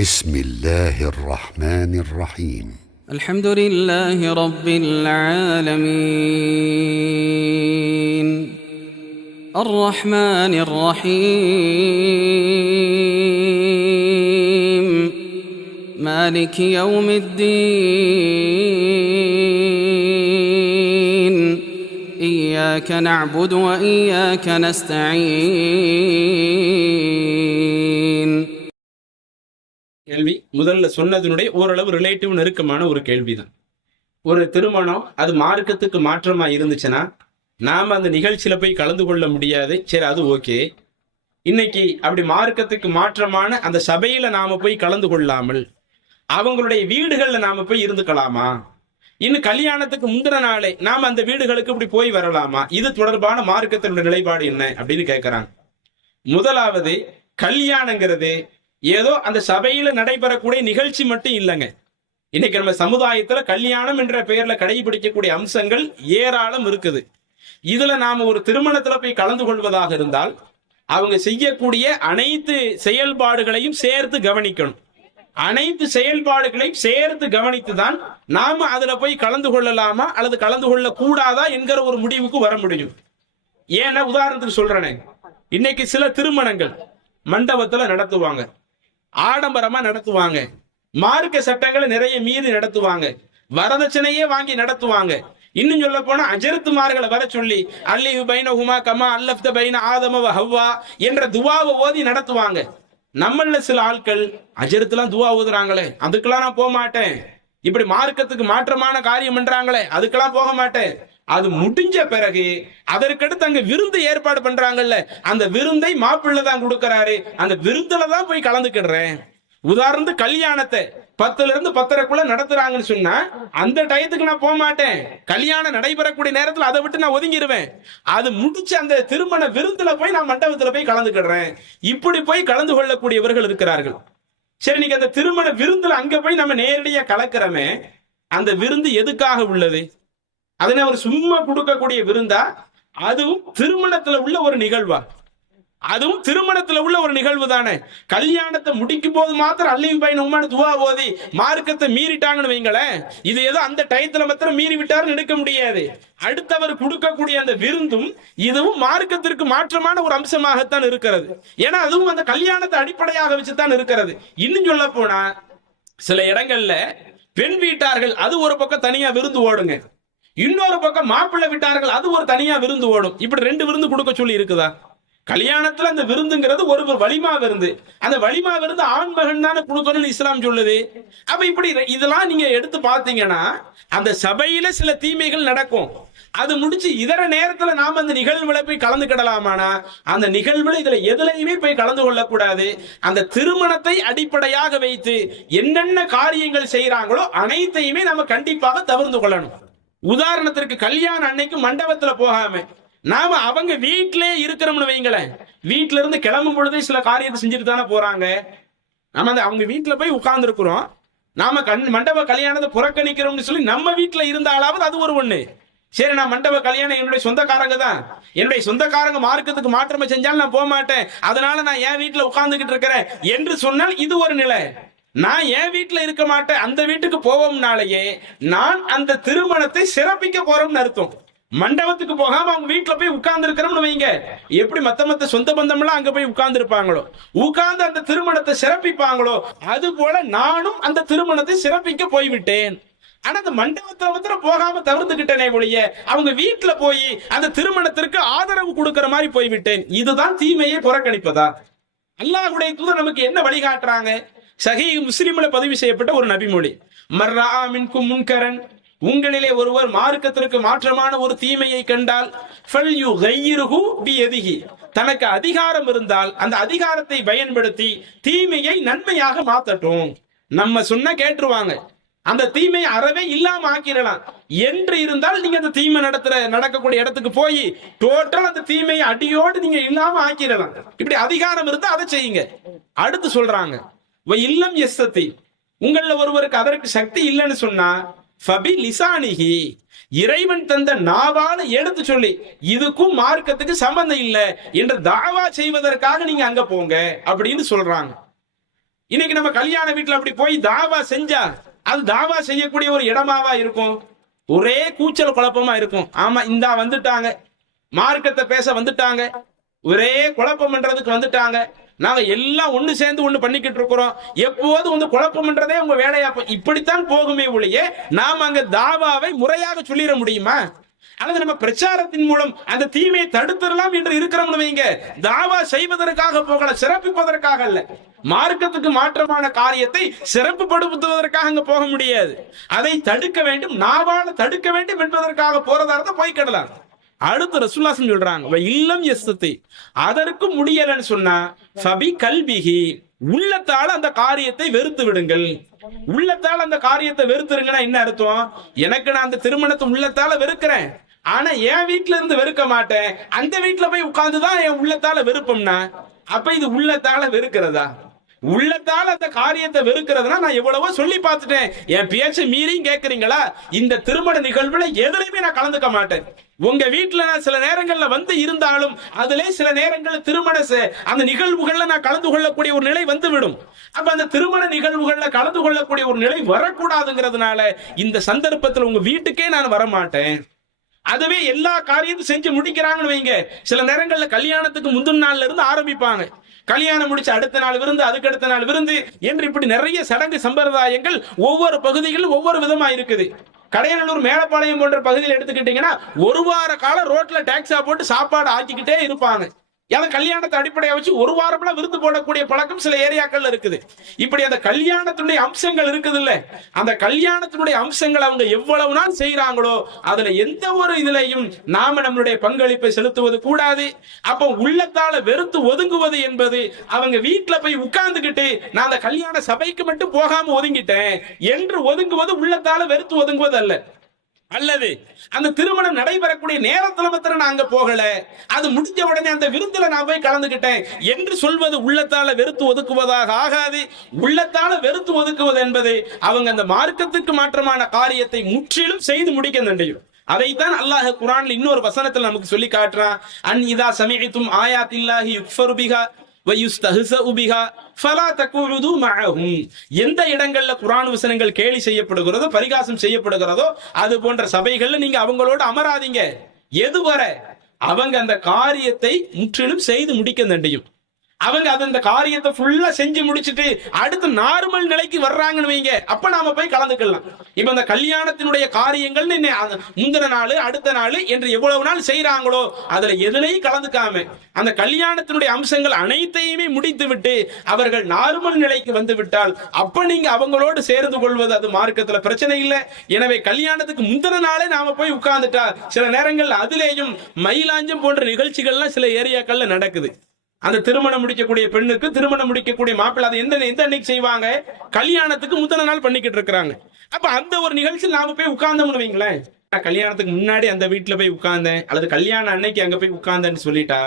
بسم الله الرحمن الرحيم. الحمد لله رب العالمين الرحمن الرحيم مالك يوم الدين إياك نعبد وإياك نستعين. கேள்வி முதல்ல சொன்னதனுடைய ஓரளவு ரிலேட்டிவ் நெருக்கமான ஒரு கேள்விதான். ஒரு திருமணம் அது மார்க்கத்துக்கு மாற்றமா இருந்துச்சுன்னா நாம அந்த நிகழ்ச்சியில போய் கலந்து கொள்ள முடியாது. சரி, அது ஓகே. இன்னைக்கு அப்படி மார்க்கத்துக்கு மாற்றமான அந்த சபையில நாம போய் கலந்து கொள்ளாமல் அவங்களுடைய வீடுகள்ல நாம போய் இருந்துக்கலாமா? இன்னும் கல்யாணத்துக்கு முந்தின நாளே நாம அந்த வீடுகளுக்கு இப்படி போய் வரலாமா? இது தொடர்பான மார்க்கத்தினுடைய நிலைப்பாடு என்ன அப்படின்னு கேட்கிறாங்க. முதலாவது, கல்யாணங்கிறது ஏதோ அந்த சபையில நடைபெறக்கூடிய நிகழ்ச்சி மட்டும் இல்லைங்க. இன்னைக்கு நம்ம சமுதாயத்துல கல்யாணம் என்ற பெயர்ல கடைபிடிக்கக்கூடிய அம்சங்கள் ஏராளம் இருக்குது. இதுல நாம ஒரு திருமணத்துல போய் கலந்து கொள்வதாக இருந்தால் அவங்க செய்யக்கூடிய அனைத்து செயல்பாடுகளையும் சேர்த்து கவனிக்கணும். அனைத்து செயல்பாடுகளையும் சேர்த்து கவனித்துதான் நாம அதுல போய் கலந்து கொள்ளலாமா அல்லது கலந்து கொள்ள கூடாதா என்கிற ஒரு முடிவுக்கு வர முடியும். ஏன்னா உதாரணத்துக்கு சொல்றேனே, இன்னைக்கு சில திருமணங்கள் மண்டபத்துல நடத்துவாங்க, ஆடம்பரமா நடத்துவாங்க, மார்க்க சட்டங்களை நிறைய மீறி நடத்துவாங்க, வரதட்சணையே வாங்கி நடத்துவாங்க. இன்னும் சொல்ல போனா அஜர்த்துமார்களை வர சொல்லி அல்லி பைனஹுமா கமா அல்லஃப்த பைன ஆதம வ ஹவ்வா என்ற துவாவை ஓதி நடத்துவாங்க. நம்மள சில ஆட்கள் அஜர்த்துலாம் துவா ஓதுறாங்களே, அதுக்கெல்லாம் நான் போக மாட்டேன், இப்படி மார்க்கத்துக்கு மாற்றமான காரியம் பண்றாங்களே, அதுக்கெல்லாம் போக மாட்டேன். அது முடிஞ்ச பிறகு அதற்கடுத்து அங்க விருந்து ஏற்பாடு பண்றாங்கல்ல, அந்த விருந்தை மாப்பிள்ளை தான் கொடுக்கறாரு, அந்த விருந்துல தான் போய் கலந்துக்கிடுறேன். உதாரணத்துக்கு கல்யாணத்தை 10ல இருந்து 10:30 நடத்துறாங்கன்னு சொன்னா அந்த டயத்துக்கு நான் போக மாட்டேன். கல்யாணம் நடைபெறக்கூடிய நேரத்துல அதை விட்டு நான் ஒதுங்கிடுவேன். அது முடிச்சு அந்த திருமண விருந்துல போய் நான் மண்டபத்துல போய் கலந்துக்கிடுறேன். இப்படி போய் கலந்து கொள்ளக்கூடியவர்கள் இருக்கிறார்கள். சரி, நீங்க அந்த திருமண விருந்துல அங்க போய் நம்ம நேரடியா கலக்கிறோமே, அந்த விருந்து எதுக்காக உள்ளது? அதனை அவர் சும்மா கொடுக்கக்கூடிய விருந்தா? அதுவும் திருமணத்துல உள்ள ஒரு நிகழ்வா? அதுவும் திருமணத்துல உள்ள ஒரு நிகழ்வு தானே. கல்யாணத்தை முடிக்கும் போது மாத்திரம் அல்லியும் பையன் துவா ஓதி மார்க்கத்தை மீறிட்டாங்கன்னு வைங்களேன், இது ஏதோ அந்த டயத்துல மாத்திரம் மீறி விட்டாருன்னு எடுக்க முடியாது. அடுத்தவர் கொடுக்கக்கூடிய அந்த விருந்தும் இதுவும் மார்க்கத்திற்கு மாற்றமான ஒரு அம்சமாகத்தான் இருக்கிறது. ஏன்னா அதுவும் அந்த கல்யாணத்தை அடிப்படையாக வச்சுதான் இருக்கிறது. இன்னும் சொல்ல போனா சில இடங்கள்ல பெண் வீட்டார்கள் அது ஒரு பக்கம் தனியா விருந்து ஓடுங்க, இன்னொரு பக்கம் மாப்பிள்ளை வீட்டார்கள் அது ஒரு தனியா விருந்து ஓடும். இப்படி 2 விருந்து கொடுக்க சொல்லி இருக்குதா? கல்யாணத்துல அந்த விருந்துங்கிறது ஒரு வலிமா விருந்து, அந்த வலிமா விருந்து ஆண் மகன் தானே கொடுக்கணும்னு இஸ்லாம் சொல்லுது. அப்ப இப்படி இதெல்லாம் நீங்க எடுத்து பாத்தீங்கன்னா அந்த சபையில சில தீமைகள் நடக்கும். அது முடிச்சு இதர நேரத்துல நாம அந்த நிகழ்வுல போய் கலந்துக்கிடலாமானா அந்த நிகழ்வுல இதுல எதுலையுமே போய் கலந்து கொள்ளக்கூடாது. அந்த திருமணத்தை அடிப்படையாக வைத்து என்னென்ன காரியங்கள் செய்யறாங்களோ அனைத்தையுமே நம்ம கண்டிப்பாக தவிர்த்து கொள்ளணும். உதாரணத்திற்கு கல்யாணம் அன்னைக்கு மண்டபத்துல போகாம நாம அவங்க வீட்டிலே இருக்கிறோம்னு வைங்களேன், வீட்டுல இருந்து கிளம்பும் பொழுதே சில காரியத்தை செஞ்சுட்டு தானே போறாங்க. நம்ம அவங்க வீட்டுல போய் உட்கார்ந்து இருக்கிறோம், நாம மண்டப கல்யாணத்தை புறக்கணிக்கிறோம்னு சொல்லி நம்ம வீட்டுல இருந்தாலாவது அது ஒரு ஒண்ணு. சரி, நான் மண்டப கல்யாணம் என்னுடைய சொந்தக்காரங்க தான், என்னுடைய சொந்தக்காரங்க மார்க்கத்துக்கு மாற்றமா செஞ்சாலும் நான் போக மாட்டேன், அதனால நான் என் வீட்டுல உட்கார்ந்துகிட்டு இருக்கிறேன் என்று சொன்னால் இது ஒரு நிலை. நான் என் வீட்டுல இருக்க மாட்டேன், அந்த வீட்டுக்கு போவோம்னாலேயே நான் அந்த திருமணத்தை சிறப்பிக்க போறோம்னு அர்த்தம். மண்டபத்துக்கு போகாம அவங்க வீட்டுல போய் உட்கார்ந்து இருக்கிறோம்னு வைங்க, எப்படி மத்த சொந்த பந்தம் எல்லாம் அங்க போய் உட்கார்ந்து இருப்பாங்களோ, உட்கார்ந்து அந்த திருமணத்தை சிறப்பிப்பாங்களோ, அது போல நானும் அந்த திருமணத்தை சிறப்பிக்க போய்விட்டேன். ஆனா அந்த மண்டபத்தை மாத்திரம் போகாம தவிர்த்துக்கிட்டேனே ஒழிய அவங்க வீட்டுல போய் அந்த திருமணத்திற்கு ஆதரவு கொடுக்கிற மாதிரி போய்விட்டேன். இதுதான் தீமையை புறக்கணிப்பதா? அல்லாஹ்வுடைய தூதர் நமக்கு என்ன வழிகாட்டுறாங்க? சஹீஹ் முஸ்லிம்ல பதிவு செய்யப்பட்ட ஒரு நபிமொழி, மர்ரா மின்கும் முன்கரன், உங்களிலே ஒருவர் மார்க்கத்திற்கு மாற்றமான ஒரு தீமையை கண்டால் ஃபல்யுகையிர்ஹு பியதிஹி, தனக்கு அதிகாரம் இருந்தால் அந்த அதிகாரத்தை பயன்படுத்தி தீமையை நன்மையாக மாத்தட்டும். நம்ம சொன்ன கேட்டுருவாங்க, அந்த தீமையை அறவே இல்லாம ஆக்கிடலாம் என்று இருந்தால் நீங்க அந்த தீமை நடக்கக்கூடிய இடத்துக்கு போய் டோட்டல் அந்த தீமையை அடியோடு நீங்க இல்லாம ஆக்கிடலாம். இப்படி அதிகாரம் இருந்தா அதை செய்யுங்க. அடுத்து சொல்றாங்க, இல்லம் எஸ்ஸத்தி, உங்கள ஒருவருக்கு அதற்கு சக்தி இல்லைன்னு சொன்னா ஃபபி லிசானிஹி, இறைவன் தந்த நாவால எடுத்து சொல்லி இதுக்கும் மார்க்கத்துக்கு சம்பந்தம் இல்லை என்று தாவா செய்வதற்காக நீங்க அங்க போங்க அப்படின்னு சொல்றாங்க. இன்னைக்கு நம்ம கல்யாண வீட்டுல அப்படி போய் தாவா செஞ்சா அது தாவா செய்யக்கூடிய ஒரு இடமாவா இருக்கும்? ஒரே கூச்சல் குழப்பமா இருக்கும். ஆமா, இந்தா வந்துட்டாங்க, மார்க்கத்தை பேச வந்துட்டாங்க, ஒரே குழப்பம் பண்றதுக்கு வந்துட்டாங்க, நாங்க எல்லாம் ஒண்ணு சேர்ந்து ஒண்ணு பண்ணிக்கிட்டு இருக்கிறோம், எப்போது வந்து குழப்பம் பண்றதே உங்க வேலையா இப்படித்தான் போகுமே ஒழிய நாம அங்க தாவாவை முறையாக சொல்லிட முடியுமா? அல்லது நம்ம பிரச்சாரத்தின் மூலம் அந்த தீமையை தடுத்துடலாம் என்று இருக்கிறோம் வைங்க. தாவா செய்வதற்காக போகல, சிறப்பிப்பதற்காக அல்ல. மார்க்கத்துக்கு மாற்றமான காரியத்தை சிறப்புப்படுத்துவதற்காக அங்க போக முடியாது. அதை தடுக்க வேண்டும், நாவால தடுக்க வேண்டும் என்பதற்காக போறதா இருந்தா போய்க்கிடலாம். அடுத்து ரசூலுல்லாஹ் சொல்றாங்க, இல்லம் எஸ்தத்தை, அதற்கு முடியலன்னு சொன்னா ஃபபி கல்பிஹி, உள்ளத்தால அந்த காரியத்தை வெறுத்து விடுங்கள். உள்ளத்தால அந்த காரியத்தை வெறுத்துருங்கன்னா என்ன அர்த்தம்? எனக்கு நான் அந்த திருமணத்தை உள்ளத்தால வெறுக்கிறேன், ஆனா என் வீட்டுல இருந்து வெறுக்க மாட்டேன், அந்த வீட்டுல போய் உட்கார்ந்துதான் என் உள்ளத்தால வெறுப்போம்னா அப்ப இது உள்ளத்தால வெறுக்கிறதா? உள்ளத்தால அந்த காரியத்தை வெறுக்கிறதுனா நான் எவ்வளவோ சொல்லி பார்த்துட்டேன், என் பேச்சை மீறியும் கேட்கறீங்களா? இந்த திருமண நிகழ்வுல எதுலையுமே நான் கலந்துக்க மாட்டேன். உங்க வீட்டுல நான் சில நேரங்கள்ல வந்து இருந்தாலும் அதுல சில நேரங்கள்ல திருமண அந்த நிகழ்வுகள்ல நான் கலந்து கொள்ளக்கூடிய ஒரு நிலை வந்து விடும். அப்ப அந்த திருமண நிகழ்வுகள்ல கலந்து கொள்ளக்கூடிய ஒரு நிலை வரக்கூடாதுங்கிறதுனால இந்த சந்தர்ப்பத்தில் உங்க வீட்டுக்கே நான் வரமாட்டேன். அதுவே எல்லா காரியத்தையும் செஞ்சு முடிக்கிறாங்கன்னு வைங்க. சில நேரங்கள்ல கல்யாணத்துக்கு முந்தின நாள்ல இருந்து ஆரம்பிப்பாங்க, கல்யாணம் முடிச்சு அடுத்த நாள் விருந்து, அதுக்கு அடுத்த நாள் விருந்து என்று இப்படி நிறைய சடங்கு சம்பிரதாயங்கள் ஒவ்வொரு பகுதிகளிலும் ஒவ்வொரு விதமா இருக்குது. கடையநல்லூர், மேலப்பாளையம் போன்ற பகுதியில் எடுத்துக்கிட்டீங்கன்னா ஒரு வார காலம் ரோட்ல டாக்ஸா போட்டு சாப்பாடு ஆக்கிக்கிட்டே இருப்பாங்க. ஏன்னா கல்யாணத்தை அடிப்படையா வச்சு ஒரு வாரம்ல விருந்து போடக்கூடிய பழக்கம் சில ஏரியாக்கள்ல இருக்குது. இப்படி அந்த கல்யாணத்தினுடைய அம்சங்கள் இருக்குது இல்ல, அந்த கல்யாணத்தினுடைய அம்சங்கள் அவங்க எவ்வளவு நாள் செய்யறாங்களோ அதுல எந்த ஒரு இதுலையும் நாம நம்மளுடைய பங்களிப்பை செலுத்துவது கூடாது. அப்ப உள்ளத்தால வெறுத்து ஒதுங்குவது என்பது அவங்க வீட்டுல போய் உட்கார்ந்துகிட்டு நான் அந்த கல்யாண சபைக்கு மட்டும் போகாம ஒதுங்கிட்டேன் என்று ஒதுங்குவது உள்ளத்தால வெறுத்து ஒதுங்குவது அல்ல. அல்லது அந்த திருமணம் நடைபெறக்கூடிய நேரத்துல மாத்திரம் நான் அங்க போகல, அது முடிஞ்ச உடனே அந்த விருந்துல நான் போய் கலந்துகிட்டேன் என்று சொல்வது உள்ளத்தால வெறுத்து ஒதுக்குவதாக ஆகாது. உள்ளத்தால வெறுத்து ஒதுக்குவது என்பது அவங்க அந்த மார்க்கத்துக்கு மாற்றமான காரியத்தை முற்றிலும் செய்து முடிக்க முடியும். அதைத்தான் அல்லாஹ் குர்ஆன்ல இன்னொரு வசனத்தில் நமக்கு சொல்லி காட்டுறான். அன் இதா சமிஅதும் ஆயாத்தில்லாஹி யுக்ஃபரு பிஹா வயுஸ்தஹ்ஸஉ பிஹா ஃபலா தகுது மஅஹும், எந்த இடங்கள்ல குர்ஆன் வசனங்கள் கேலி செய்யப்படுகிறதோ, பரிகாசம் செய்யப்படுகிறதோ அது போன்ற சபைகள்ல நீங்க அவங்களோட அமராதீங்க. எதுவரை அவங்க அந்த காரியத்தை முற்றிலும் செய்து முடிக்க முடியும். அவங்க அந்த காரியத்தை ஃபுல்லா செஞ்சு முடிச்சுட்டு அடுத்து நார்மல் நிலைக்கு வர்றாங்கன்னு வைங்க, அப்ப நாம போய் கலந்துக்கலாம். இப்ப அந்த கல்யாணத்தினுடைய காரியங்கள் முந்தின நாள் அடுத்த நாள் என்று எவ்வளவு நாள் செய்யறாங்களோ அதுல எதுலையும் கலந்துக்காம அந்த கல்யாணத்தினுடைய அம்சங்கள் அனைத்தையுமே முடித்து விட்டு அவர்கள் நார்மல் நிலைக்கு வந்து விட்டால் அப்ப நீங்க அவங்களோடு சேர்ந்து கொள்வது அது மார்க்கத்துல பிரச்சனை இல்லை. எனவே கல்யாணத்துக்கு முந்தின நாளே நாம போய் உட்கார்ந்துட்டா சில நேரங்கள்ல அதுலேயும் மயிலாஞ்சம் போன்ற நிகழ்ச்சிகள்லாம் சில ஏரியாக்கள்ல நடக்குது. அந்த திருமணம் முடிக்கக்கூடிய பெண்ணுக்கு திருமணம் முடிக்கக்கூடிய மாப்பிள்ளை அதை எந்த அன்னைக்கு செய்வாங்க? கல்யாணத்துக்கு முந்தின நாள் பண்ணிக்கிட்டு இருக்கிறாங்க. அப்ப அந்த ஒரு நிகழ்ச்சியில் நாம போய் உட்கார்ந்தோம்னு வைங்களேன், கல்யாணத்துக்கு முன்னாடி அந்த வீட்டுல போய் உட்கார்ந்தேன் அல்லது கல்யாண அன்னைக்கு அங்க போய் உட்கார்ந்தேன்னு சொல்லிட்டா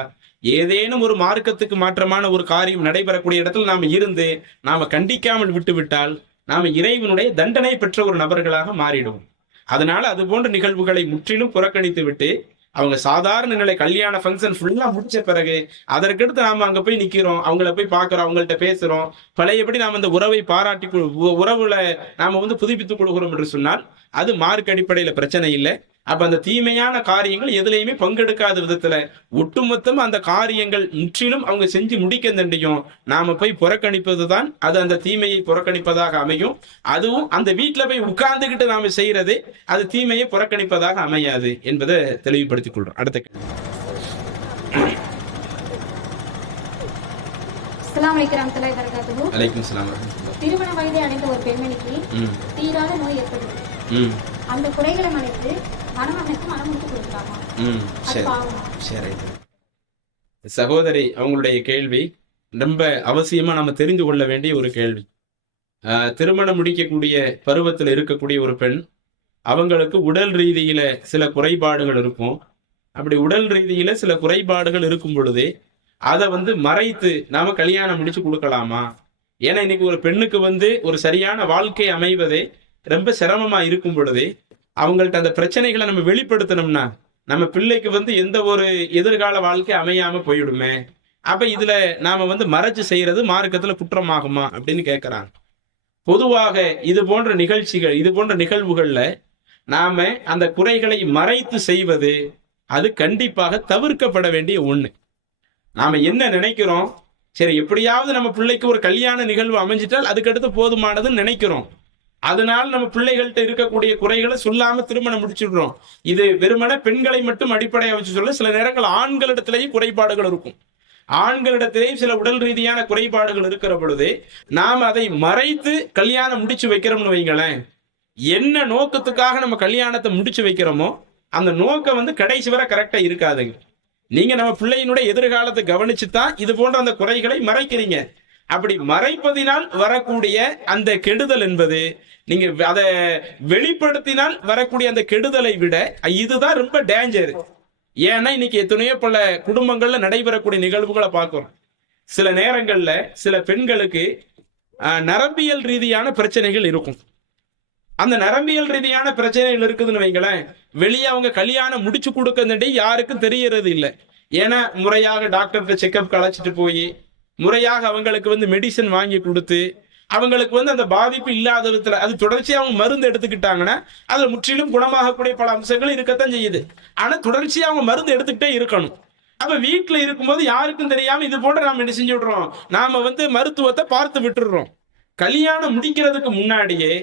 ஏதேனும் ஒரு மார்க்கத்துக்கு மாற்றமான ஒரு காரியம் நடைபெறக்கூடிய இடத்துல நாம இருந்து நாம கண்டிக்காமல் விட்டு விட்டால் நாம இறைவனுடைய தண்டனை பெற்ற ஒரு நபர்களாக மாறிடுவோம். அதனால அது போன்ற நிகழ்வுகளை முற்றிலும் புறக்கணித்து விட்டு அவங்க சாதாரண நிலை கல்யாண ஃபங்க்ஷன் ஃபுல்லா முடிச்ச பிறகு அதற்கடுத்து நாம அங்க போய் நிக்கிறோம், அவங்கள போய் பாக்குறோம், அவங்கள்ட்ட பேசுறோம், பழையபடி நாம அந்த உறவை பாராட்டி உறவுல நாம புதுப்பித்துக் கொள்கிறோம் என்று சொன்னால் அது மார்க் அடிப்படையில பிரச்சனை இல்லை. அப்ப அந்த தீமையான காரியங்கள் எதுலையுமே பங்கெடுக்காத விதத்துல ஒட்டுமொத்தம் அந்த காரியங்கள் முற்றிலும் அவங்க செஞ்சு முடிக்க தண்டியும் நாம போய் புறக்கணிப்பதுதான் அது அந்த தீமையை புறக்கணிப்பதாக அமையும். அதுவும் அந்த வீட்டுல போய் உட்கார்ந்துகிட்டு நாம செய்யறது அது தீமையை புறக்கணிப்பதாக அமையாது என்பதை தெளிவுபடுத்திக் கொள்றோம். அடுத்த திருமண வயதை அடைந்த ஒரு பெண்மணிக்கு தீராத நோய் ஏற்படுது. அந்த குறைகளை மறைத்து சகோதரி அவங்களுடைய கேள்வி ரொம்ப அவசியமா நம்ம தெரிந்து கொள்ள வேண்டிய ஒரு கேள்வி. திருமணம் முடிக்கக்கூடிய பருவத்தில் இருக்கக்கூடிய ஒரு பெண் அவங்களுக்கு உடல் ரீதியில சில குறைபாடுகள் இருக்கும். அப்படி உடல் ரீதியில சில குறைபாடுகள் இருக்கும் பொழுதே அதை மறைத்து நாம கல்யாணம் முடிச்சு கொடுக்கலாமா? ஏன்னா இன்னைக்கு ஒரு பெண்ணுக்கு ஒரு சரியான வாழ்க்கை அமைவதே ரொம்ப சிரமமா இருக்கும் பொழுதே அவங்கள்ட்ட அந்த பிரச்சனைகளை நம்ம வெளிப்படுத்தணும்னா நம்ம பிள்ளைக்கு எந்த ஒரு எதிர்கால வாழ்க்கை அமையாம போயிடுமே. அப்ப இதுல நாம மறைச்சு செய்யறது மார்க்கத்துல குற்றமாகுமா அப்படின்னு கேட்கிறாங்க. பொதுவாக இது போன்ற நிகழ்ச்சிகள், இது போன்ற நிகழ்வுகள்ல நாம அந்த குறைகளை மறைத்து செய்வது அது கண்டிப்பாக தவிர்க்கப்பட வேண்டிய ஒண்ணு. நாம என்ன நினைக்கிறோம், சரி எப்படியாவது நம்ம பிள்ளைக்கு ஒரு கல்யாண நிகழ்வு அமைஞ்சிட்டால் அதுக்கடுத்து போதுமானதுன்னு நினைக்கிறோம். அதனால நம்ம பிள்ளைகள்கிட்ட இருக்கக்கூடிய குறைகளை சொல்லாம திருமணம் முடிச்சிடுறோம். இது வெறுமனே பெண்களை மட்டும் அடிப்படையா வச்சு சொல்ல, சில நேரங்கள் ஆண்களிடத்திலேயும் குறைபாடுகள் இருக்கும். ஆண்களிடத்திலேயும் சில உடல் ரீதியான குறைபாடுகள் இருக்கிற பொழுது நாம் அதை மறைத்து கல்யாணம் முடிச்சு வைக்கிறோம்னு வைங்களேன், என்ன நோக்கத்துக்காக நம்ம கல்யாணத்தை முடிச்சு வைக்கிறோமோ அந்த நோக்கம் கடைசி வரை கரெக்டா இருக்காதுங்க. நீங்க நம்ம பிள்ளையினுடைய எதிர்காலத்தை கவனிச்சுதான் இது போன்ற அந்த குறைகளை மறைக்கிறீங்க. அப்படி மறைப்பதினால் வரக்கூடிய அந்த கெடுதல் என்பது, நீங்க அதை வெளிப்படுத்தினால் வரக்கூடிய அந்த கெடுதலை விட இதுதான் ரொம்ப டேஞ்சர். ஏன்னா இன்னைக்கு எத்தனையோ பல குடும்பங்கள்ல நடைபெறக்கூடிய நிகழ்வுகளை பார்க்கிறோம். சில நேரங்கள்ல சில பெண்களுக்கு நரம்பியல் ரீதியான பிரச்சனைகள் இருக்கும். அந்த நரம்பியல் ரீதியான பிரச்சனைகள் இருக்குதுன்னு வைங்களேன், வெளியே அவங்க கல்யாணம் முடிச்சு கொடுக்கறதுண்டி யாருக்கும் தெரியறது இல்லை. ஏன்னா முறையாக டாக்டர்கிட்ட செக்அப் அழைச்சிட்டு போய் முறையாக அவங்களுக்கு மெடிசன் வாங்கி கொடுத்து அவங்களுக்கு அந்த பாதிப்பு இல்லாத விதத்துல அது தொடர்ச்சியா அவங்க மருந்து எடுத்துக்கிட்டாங்கன்னா அதுல முற்றிலும் குணமாகக்கூடிய பல அம்சங்கள் இருக்கத்தான் செய்யுது. ஆனா தொடர்ச்சியா அவங்க மருந்து எடுத்துக்கிட்டே இருக்கணும். அப்ப வீட்டுல இருக்கும்போது யாருக்கும் தெரியாம இது போன்ற நாம என்ன செஞ்சு விடுறோம், நாம மருத்துவத்தை பார்த்து விட்டுடுறோம். கல்யாணம் முடிக்கிறதுக்கு முன்னாடியே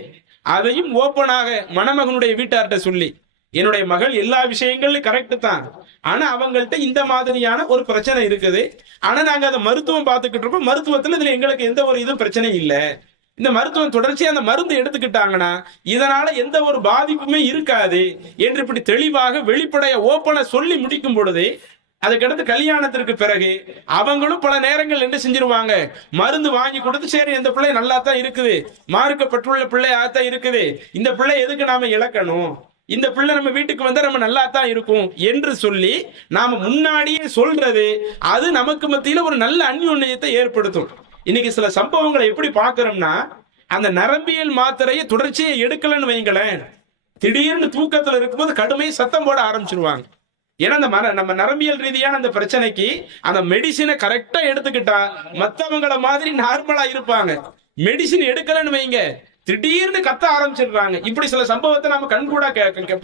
அதையும் ஓப்பனாக மணமகனுடைய வீட்டார்கிட்ட சொல்லி, என்னுடைய மகள் எல்லா விஷயங்களும் கரெக்ட் தான், ஆனா அவங்கள்ட்ட இந்த மாதிரியான ஒரு பிரச்சனை இருக்குது, ஆனா நாங்க அதை மருத்துவம் பார்த்துக்கிட்டு இருக்கோம், மருத்துவத்துல இதுல எங்களுக்கு எந்த ஒரு இதுவும் பிரச்சனையும் இல்லை, இந்த மருத்துவம் தொடர்ச்சியா அந்த மருந்து எடுத்துக்கிட்டாங்கன்னா இதனால எந்த ஒரு பாதிப்புமே இருக்காது என்று இப்படி தெளிவாக வெளிப்படைய ஓப்பனை சொல்லி முடிக்கும் பொழுது, அதுக்கடுத்து கல்யாணத்திற்கு பிறகு அவங்களும் பல நேரங்கள் என்ன செஞ்சிருவாங்க, மருந்து வாங்கி கொடுத்து சரி இந்த பிள்ளை நல்லா தான் இருக்குது, மார்க்கப்பட்டுள்ள பிள்ளையாத்தான் இருக்குது, இந்த பிள்ளை எதுக்கு நாம இழக்கணும், இந்த பிள்ளை நம்ம வீட்டுக்கு வந்தா நம்ம நல்லா தான் இருக்கும் என்று சொல்லி நாம முன்னாடியே சொல்றது அது நமக்கு மத்தியில ஒரு நல்ல அந்யோன்யத்தை ஏற்படுத்தும். இன்னைக்கு சில சம்பவங்களை எப்படி பாக்குறோம்னா, அந்த நரம்பியல் மாத்திரையை தொடர்ச்சியை எடுக்கலன்னு வைங்களேன், திடீர்னு தூக்கத்துல இருக்கும்போது கடுமையை சத்தம் போட ஆரம்பிச்சிருவாங்க. ஏன்னா நம்ம நரம்பியல் ரீதியான அந்த பிரச்சனைக்கு அந்த மெடிசினை கரெக்டா எடுத்துக்கிட்டா மத்தவங்களை மாதிரி நார்மலா இருப்பாங்க. மெடிசின் எடுக்கலன்னு வைங்க, திடீர்னு கத்த ஆரம்பிச்சிடுறாங்க. இப்படி சில சம்பவத்தை நம்ம கண்கூடா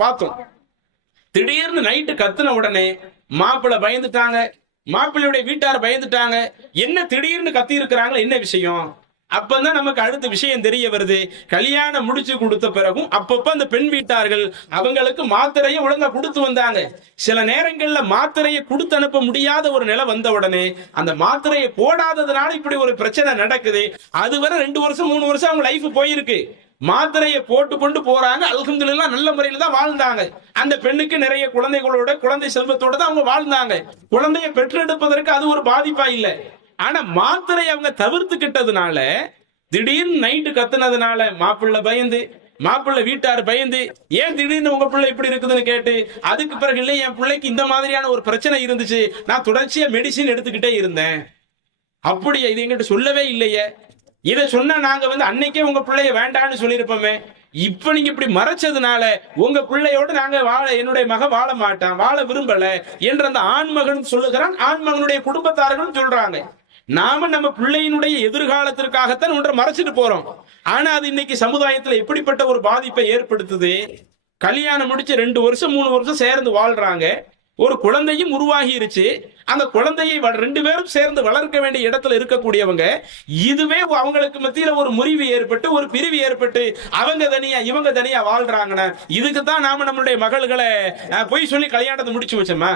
பார்த்தோம். திடீர்னு நைட்டு கத்துன உடனே மாப்பிள்ளை பயந்துட்டாங்க, மாப்பிள்ளையுடைய வீட்டார் பயந்துட்டாங்க. என்ன திடீர்னு கத்தி இருக்கிறாங்க, என்ன விஷயம்? அப்பதான் நமக்கு அடுத்த விஷயம் தெரிய வருது. கல்யாணம் முடிச்சு கொடுத்த பிறகும் அப்பப்ப அந்த பெண் வீட்டார்கள் அவங்களுக்கு மாத்திரையை ஒழுங்கா கொடுத்து வந்தாங்க. சில நேரங்கள்ல மாத்திரையை கொடுத்து அனுப்ப முடியாத ஒரு நிலை வந்த உடனே அந்த மாத்திரையை போடாததுனால இப்படி ஒரு பிரச்சனை நடக்குது. அதுவரை 2 வருஷம் 3 வருஷம் அவங்க லைஃப் போயிருக்கு. மாத்திரையை போட்டு கொண்டு போறாங்க, அல்ஹம்துலில்லாஹ் நல்ல முறையில தான் வாழ்ந்தாங்க. அந்த பெண்ணுக்கு நிறைய குழந்தைகளோட குழந்தை செல்வத்தோட தான் அவங்க வாழ்ந்தாங்க. குழந்தையை பெற்றெடுப்பதற்கு அது ஒரு பாதிப்பா இல்லை. ஆனா மாத்திரை அவங்க தவிர்த்துக்கிட்டதுனால திடீர்னு நைட்டு கத்துனதுனால மாப்பிள்ளை பயந்து, மாப்பிள்ளை வீட்டார் பயந்து, ஏன் திடீர்னு உங்க பிள்ளை இப்படி இருக்குதுன்னு கேட்டு, அதுக்கு பிறகு இல்லை என் பிள்ளைக்கு இந்த மாதிரியான ஒரு பிரச்சனை இருந்துச்சு, நான் தொடர்ச்சியா மெடிசின் எடுத்துக்கிட்டே இருந்தேன். அப்படியே இது எங்கிட்ட சொல்லவே இல்லையே, இதை சொன்னா நாங்க அன்னைக்கே உங்க பிள்ளைய வேண்டான்னு சொல்லியிருப்போமே, இப்ப நீங்க இப்படி மறைச்சதுனால உங்க பிள்ளையோடு நாங்க என்னுடைய மகன் வாழ மாட்டான், வாழ விரும்பல என்று அந்த ஆண்மகன் சொல்லுகிறான். ஆண்மகனுடைய குடும்பத்தார்களும் சொல்றாங்க. நாம நம்ம பிள்ளையினுடைய எதிர்காலத்திற்காகத்தான் ஒன்றை மறைச்சிட்டு போறோம். ஆனா அது இன்னைக்கு சமுதாயத்துல எப்படிப்பட்ட ஒரு பாதிப்பை ஏற்படுத்துது. கல்யாணம் முடிச்சு 2 வருஷம் 3 வருஷம் சேர்ந்து வாழ்றாங்க, ஒரு குழந்தையும் உருவாகிருச்சு. அந்த குழந்தையை 2 பேரும் சேர்ந்து வளர்க்க வேண்டிய இடத்துல இருக்கக்கூடியவங்க இதுவே அவங்களுக்கு மத்தியில ஒரு முறிவு ஏற்பட்டு ஒரு பிரிவு ஏற்பட்டு அவங்க தனியா இவங்க தனியா வாழ்றாங்கன்னா இதுக்கு தான் நாம நம்மளுடைய மகள்களை பொய் சொல்லி கல்யாணத்தை முடிச்சு வச்சோமா?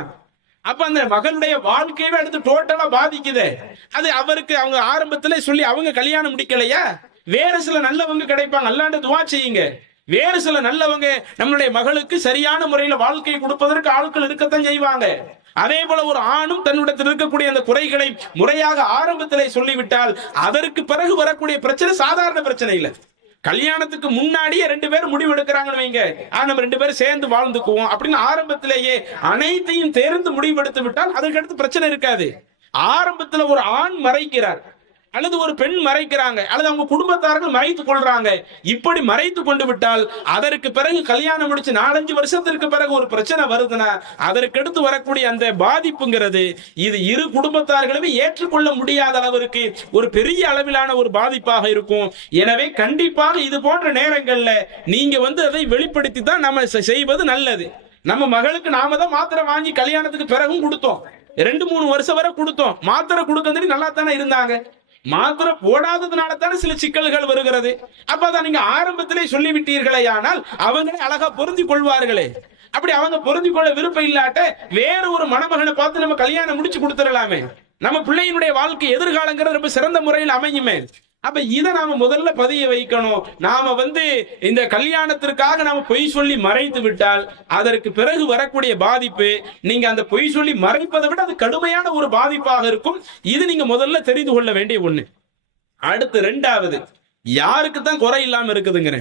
அப்ப அந்த மகனுடைய வாழ்க்கையவே அடுத்து டோட்டலா பாதிக்குது. அது அவருக்கு அவங்க ஆரம்பத்திலே சொல்லி அவங்க கல்யாணம் முடிக்கலையா? வேற சில நல்லவங்க கிடைப்பாங்க, அல்லாண்டு துவா செய்யுங்க. வேறு சில நல்லவங்க நம்மளுடைய மகளுக்கு சரியான முறையில வாழ்க்கையை கொடுப்பதற்கு ஆட்கள் இருக்கத்தான் செய்வாங்க. அதே போல ஒரு ஆணும் தன்னிடத்தில் இருக்கக்கூடிய அந்த குறைகளை முறையாக ஆரம்பத்திலே சொல்லிவிட்டால் அதற்கு பிறகு வரக்கூடிய பிரச்சனை சாதாரண பிரச்சனை இல்லை. கல்யாணத்துக்கு முன்னாடியே 2 பேரும் முடிவு எடுக்கிறாங்கன்னு வைங்க, நம்ம 2 பேரும் சேர்ந்து வாழ்ந்துக்குவோம் அப்படின்னு ஆரம்பத்திலேயே அனைத்தையும் தேர்ந்து முடிவெடுத்து விட்டால் அதுக்கு அடுத்து பிரச்சனை இருக்காது. ஆரம்பத்துல ஒரு ஆண் மறைக்கிறார், அல்லது ஒரு பெண் மறைக்கிறாங்க, அல்லது அவங்க குடும்பத்தார்கள் மறைத்துக் கொள்றாங்க. இப்படி மறைத்து கொண்டு விட்டால் அதற்கு பிறகு கல்யாணம் முடிச்சு 4-5 வருஷத்திற்கு பிறகு ஒரு பிரச்சனை வருதுன்னா அதற்கடுத்து வரக்கூடிய அந்த பாதிப்புங்கிறது இது இரு குடும்பத்தார்களுமே ஏற்றுக்கொள்ள முடியாத அளவிற்கு ஒரு பெரிய அளவிலான ஒரு பாதிப்பாக இருக்கும். எனவே கண்டிப்பாக இது போன்ற நேரங்கள்ல நீங்க அதை வெளிப்படுத்தி தான் நம்ம செய்வது நல்லது. நம்ம மகளுக்கு நாம தான் மாத்திரை வாங்கி கல்யாணத்துக்கு பிறகும் கொடுத்தோம், 2-3 வருஷம் வரை கொடுத்தோம். மாத்திரை கொடுக்கறது நல்லா தானே இருந்தாங்க, மாத்திரை போடாததுனால தானே சில சிக்கல்கள் வருகிறது. அப்பதான் நீங்க ஆரம்பத்திலே சொல்லிவிட்டீர்களே, ஆனால் அவங்களே அழகா பொருந்தி கொள்வார்களே. அப்படி அவங்க பொருந்தி கொள்ள விருப்பம் இல்லாட்ட வேற ஒரு மணமகனை பார்த்து நம்ம கல்யாணம் முடிச்சு கொடுத்துடலாமே. நம்ம பிள்ளையினுடைய வாழ்க்கை எதிர்காலங்கிறது ரொம்ப சிறந்த முறையில் அமையுமே. அப்ப இதை நாம முதல்ல பதிய வைக்கணும். நாம இந்த கல்யாணத்திற்காக நாம பொய் சொல்லி மறைத்து விட்டால் அதற்கு பிறகு வரக்கூடிய பாதிப்பு நீங்க அந்த பொய் சொல்லி மறைப்பதை விட அது கடுமையான ஒரு பாதிப்பாக இருக்கும். இது நீங்க முதல்ல தெரிந்து கொள்ள வேண்டிய ஒண்ணு. அடுத்து 2வது, யாருக்கு தான் குறை இல்லாம இருக்குதுங்கிற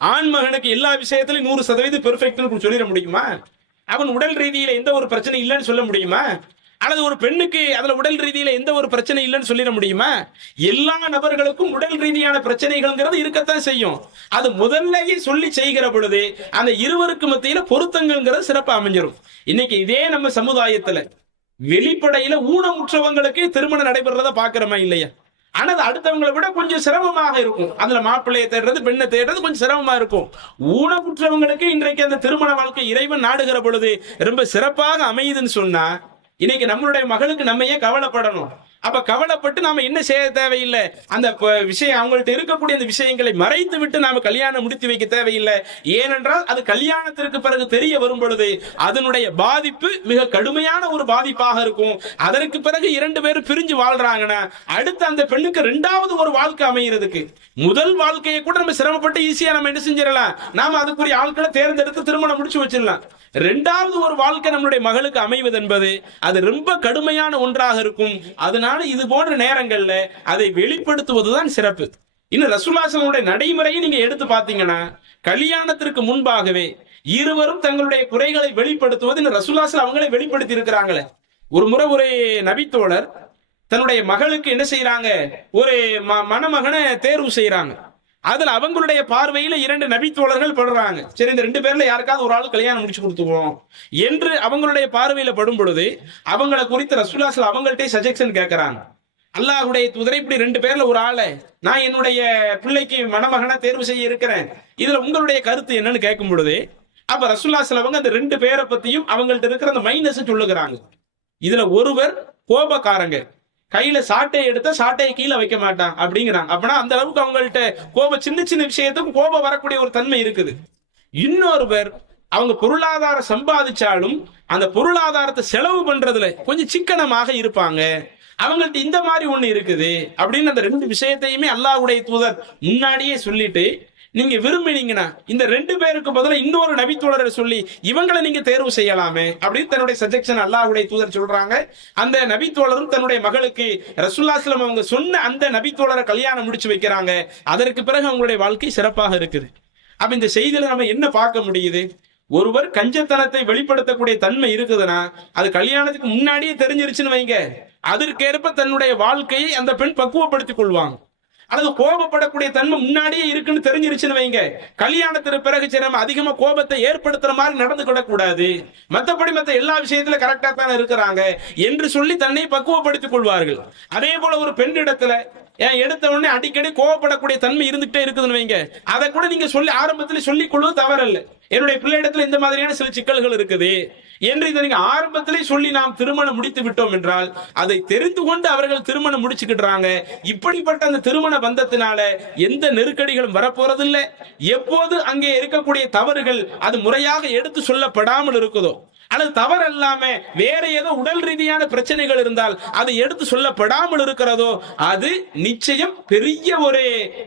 ஆண் மகனுக்கு எல்லா விஷயத்திலும் 100% பெர்ஃபெக்ட்னு சொல்லிட முடியுமா? அவன் உடல் ரீதியில எந்த ஒரு பிரச்சனை இல்லைன்னு சொல்ல முடியுமா? அல்லது ஒரு பெண்ணுக்கு அதுல உடல் ரீதியில எந்த ஒரு பிரச்சனை இல்லைன்னு சொல்லிட முடியுமா? எல்லா நபர்களுக்கும் உடல் ரீதியான பிரச்சனைகள்ங்கிறது இருக்கத்தான் செய்யும். அது முதல்லயே சொல்லி செய்கிற பொழுது அந்த இருவருக்கு மத்தியில பொருத்தங்கள்ங்கிறது சிறப்பா அமைஞ்சிரும். இன்னைக்கு இதே நம்ம சமுதாயத்துல வெளிப்படையில ஊனமுற்றவங்களுக்கு திருமணம் நடைபெறத பாக்குறோமா இல்லையா? ஆனா அது அடுத்தவங்களை விட கொஞ்சம் சிரமமாக இருக்கும். அதுல மாப்பிள்ளையை தேடுறது, பெண்ணை தேடுறது கொஞ்சம் சிரமமா இருக்கும். ஊனமுற்றவங்களுக்கு இன்றைக்கு அந்த திருமண வாழ்க்கை இறைவன் நாடுகிற பொழுது ரொம்ப சிறப்பாக அமையுதுன்னு சொன்னா இன்னைக்கு நம்மளுடைய மகளுக்கு நம்ம ஏன் கவலைப்படணும்? அப்ப கவலைப்பட்டு நாம என்ன செய்ய தேவையில்லை. அந்த விஷயம் அவங்கள்ட்ட இருக்கக்கூடிய அந்த விஷயங்களை மறைத்து விட்டு நாம கல்யாணம் முடித்து வைக்க தேவையில்லை. ஏனென்றால் அது கல்யாணத்திற்கு பிறகு தெரிய வரும் பொழுது அதனுடைய பாதிப்பு மிக கடுமையான ஒரு பாதிப்பாக இருக்கும். அதற்கு பிறகு 2 பேரும் பிரிஞ்சு வாழ்றாங்கன்னா அடுத்து அந்த பெண்ணுக்கு 2வது ஒரு வாழ்க்கை அமைகிறதுக்கு முதல் வாழ்க்கையை கூட நம்ம சிரமப்பட்டு ஈஸியா நம்ம என்ன செஞ்சிடலாம், நாம அதுக்குரிய ஆட்களை தேர்ந்தெடுத்து திருமணம் முடிச்சு வச்சிடலாம். 2வது ஒரு வாழ்க்கை நம்மளுடைய மகளுக்கு அமைவது என்பது அது ரொம்ப கடுமையான ஒன்றாக இருக்கும். அதனால இது போன்ற நேரங்கள்ல அதை வெளிப்படுத்துவதுதான் சிறப்பு. இன்னும் ரசூலுல்லாஹி ஸல்லல்லாஹு அலைஹி வஸல்லம் நடைமுறையை நீங்க எடுத்து பாத்தீங்கன்னா கல்யாணத்திற்கு முன்பாகவே இருவரும் தங்களுடைய குறைகளை வெளிப்படுத்துவது ரசூலுல்லாஹி ஸல்லல்லாஹு அலைஹி வஸல்லம் அவங்களே வெளிப்படுத்தி இருக்கிறாங்களே. ஒரு முறை ஒரு நபித்தோழர் தன்னுடைய மகளுக்கு என்ன செய்யறாங்க, ஒரு மணமகனை தேர்வு செய்யறாங்க. அதுல அவங்களுடைய பார்வையில 2 நபித்தோழர்கள் படுறாங்க. சரி, இந்த 2 பேர்ல யாருக்காவது ஒரு ஆள் கல்யாணம் முடிச்சு கொடுத்துவோம் என்று அவங்களுடைய பார்வையில படும் பொழுது அவங்களை குறித்து ரசூலுல்லாஹி ஸல்லல்லாஹு அவங்கள்ட்ட சஜெக்ஷன் கேட்கறாங்க. அல்லாஹ்வுடைய தூதரை, இப்படி 2 பேர்ல ஒரு ஆளை நான் என்னுடைய பிள்ளைக்கு மணமகனை தேர்வு செய்ய இருக்கிறேன், இதுல உங்களுடைய கருத்து என்னன்னு கேட்கும் பொழுது அப்ப ரசூலுல்லாஹி ஸல்லல்லாஹு அவங்க அந்த 2 பேரை பத்தியும் அவங்கள்ட்ட இருக்கிற அந்த மைனஸ் சொல்லுகிறாங்க. இதுல ஒருவர் கோபக்காரங்க, கையில சாட்டையை எடுத்த சாட்டையை கீழே வைக்க மாட்டான் அப்படிங்கிறாங்க. அப்படின்னா அந்த அளவுக்கு அவங்கள்ட்ட கோபம், சின்ன சின்ன விஷயத்துக்கு கோபம் வரக்கூடிய ஒரு தன்மை இருக்குது. இன்னொருவர் அவங்க பொருளாதாரம் சம்பாதிச்சாலும் அந்த பொருளாதாரத்தை செலவு பண்றதுல கொஞ்சம் சிக்கனமாக இருப்பாங்க. அவங்கள்ட்ட இந்த மாதிரி ஒண்ணு இருக்குது அப்படின்னு அந்த 2 விஷயத்தையுமே அல்லாஹ்வுடைய தூதர் முன்னாடியே சொல்லிட்டு நீங்க விரும்பினீங்கன்னா இந்த 2 பேருக்கு பதிலா இன்னொரு நபித்தோழரை சொல்லி இவங்களை நீங்க தேர்வு செய்யலாமே அப்படின்னு தன்னுடைய சஜெக்ஷன் அல்லாஹ்வுடைய தூதர் சொல்றாங்க. அந்த நபித்தோழரும் தன்னுடைய மகளுக்கு ரசூலுல்லாஹி ஸல்லல்லாஹு அலைஹி வஸல்லம் அவங்க சொன்ன அந்த நபித்தோழரை கல்யாணம் முடிச்சு வைக்கிறாங்க. அதற்கு பிறகு அவங்களுடைய வாழ்க்கை சிறப்பாக இருக்குது. அப்ப இந்த செய்தியில நம்ம என்ன பார்க்க முடியுது? ஒருவர் கஞ்சத்தனத்தை வெளிப்படுத்தக்கூடிய தன்மை இருக்குதுன்னா அது கல்யாணத்துக்கு முன்னாடியே தெரிஞ்சிருச்சுன்னு வைங்க, அதற்கேற்ப தன்னுடைய வாழ்க்கையை அந்த பெண் பக்குவப்படுத்திக் கொள்வாங்க. அல்லது கோபப்படக்கூடிய தன்மை முன்னாடியே இருக்குன்னு தெரிஞ்சிருச்சுன்னு வைங்க, கல்யாணத்திற்கு பிறகு சரி நம்ம அதிகமா கோபத்தை ஏற்படுத்துற மாதிரி நடந்து கூடாது, மற்றபடி மற்ற எல்லா விஷயத்துல கரெக்டா தானே இருக்கிறாங்க என்று சொல்லி தன்னை பக்குவப்படுத்திக் கொள்வார்கள். அதே போல ஒரு பெண்ணிடத்துல எடுத்த உடனே அடிக்கடி கோவப்படக்கூடிய தன்மை இருந்துகிட்டே இருக்குதுன்னு வைங்க, அதை கூட நீங்க சொல்லி ஆரம்பத்தில் சொல்லிக் கொள்வது தவறல்ல. என்னுடைய பிள்ளையிடத்துல இந்த மாதிரியான சில சிக்கல்கள் இருக்குது என்று இதை நீங்க ஆரம்பத்திலே சொல்லி நாம் திருமணம் முடித்து விட்டோம் என்றால் அதை தெரிந்து கொண்டு அவர்கள் திருமணம் முடிச்சுக்கிட்டாங்க. இப்படிப்பட்ட அந்த திருமண பந்தத்தினால எந்த நெருக்கடிகளும் வரப்போறதில்லை. எப்போது அங்கே இருக்கக்கூடிய தவறுகள் அது முறையாக எடுத்து சொல்லப்படாமல் இருக்குதோ அல்லது தவறு இல்லாம வேற ஏதோ உடல் ரீதியான பிரச்சனைகள் இருந்தால் அது எடுத்து சொல்லப்படாமல் இருக்கிறதோ அது நிச்சயம் பெரிய ஒரு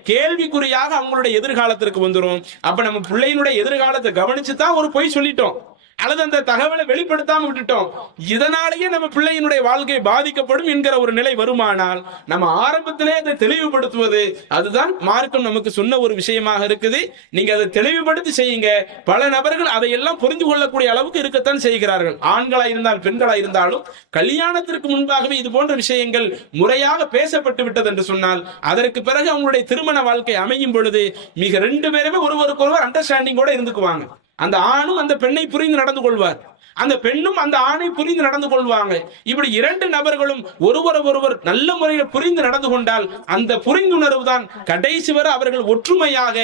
கேள்விக்குறியாக அவங்களுடைய எதிர்காலத்திற்கு வந்துடும். அப்ப நம்ம பிள்ளையினுடைய எதிர்காலத்தை கவனிச்சுதான் ஒரு பொய் சொல்லிட்டோம். அல்லது அந்த தகவலை வெளிப்படுத்தாம விட்டுட்டோம், இதனாலேயே நம்ம பிள்ளையினுடைய வாழ்க்கை பாதிக்கப்படும் என்கிற ஒரு நிலை வருமானால் நம்ம ஆரம்பத்திலே அதை தெளிவுபடுத்துவது, அதுதான் மார்க்கம் நமக்கு சொன்ன ஒரு விஷயமாக இருக்குது. நீங்க அதை தெளிவுபடுத்தி செய்யுங்க. பல நபர்கள் அதையெல்லாம் புரிந்து கொள்ளக்கூடிய அளவுக்கு இருக்கத்தான் செய்கிறார்கள். ஆண்களா இருந்தால் பெண்களா இருந்தாலும் கல்யாணத்திற்கு முன்பாகவே இது போன்ற விஷயங்கள் முறையாக பேசப்பட்டு விட்டது என்று சொன்னால், அதற்கு பிறகு அவங்களுடைய திருமண வாழ்க்கை அமையும் பொழுது மிக ரெண்டு பேருமே ஒருவருக்கொருவர் அண்டர்ஸ்டாண்டிங்கோட இருந்துக்குவாங்க. அந்த ஆணும் அந்த பெண்ணை புரிந்து நடந்து கொள்வார், அந்த பெண்ணும் அந்த ஆணை புரிந்து நடந்து கொள்வாங்க. இப்படி இரண்டு நபர்களும் ஒருவர் நல்ல முறையில் புரிந்து நடந்து கொண்டால் அந்த புரிந்துணர்வு தான் கடைசி வரை அவர்கள் ஒற்றுமையாக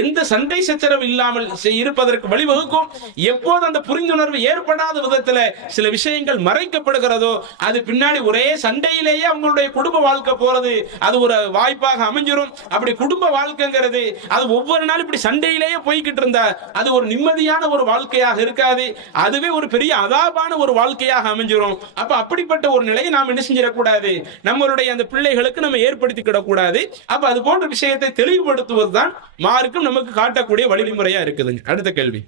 எந்த சண்டை சச்சரவு இல்லாமல் இருப்பதற்கு வழிவகுக்கும். எப்போது அந்த புரிந்துணர்வு ஏற்படாத விதத்துல சில விஷயங்கள் மறைக்கப்படுகிறதோ, அது பின்னாடி ஒரே சண்டையிலேயே அவங்களுடைய குடும்ப வாழ்க்கை போறது அது ஒரு வாய்ப்பாக அமைஞ்சிரும். அப்படி குடும்ப வாழ்க்கைங்கிறது அது ஒவ்வொரு நாள் இப்படி சண்டையிலேயே போய்கிட்டு இருந்தா அது ஒரு நிம்மதியான ஒரு வாழ்க்கையாக இருக்காது. அதுவே ஒரு பெரிய அதாபான ஒரு வாழ்க்கையாக அமைஞ்சிரும். அப்ப அப்படிப்பட்ட ஒரு நிலையை நாம் என்ன செஞ்சிடக்கூடாது, நம்மளுடைய அந்த பிள்ளைகளுக்கு நம்ம ஏற்படுத்திக்கிடக் கூடாது. அப்ப அது போன்ற விஷயத்தை தெளிவுபடுத்துவதுதான் மார்க்கம் நமக்கு காட்டக்கூடிய வழிமுறையா இருக்குதுங்க. அடுத்த கேள்வி.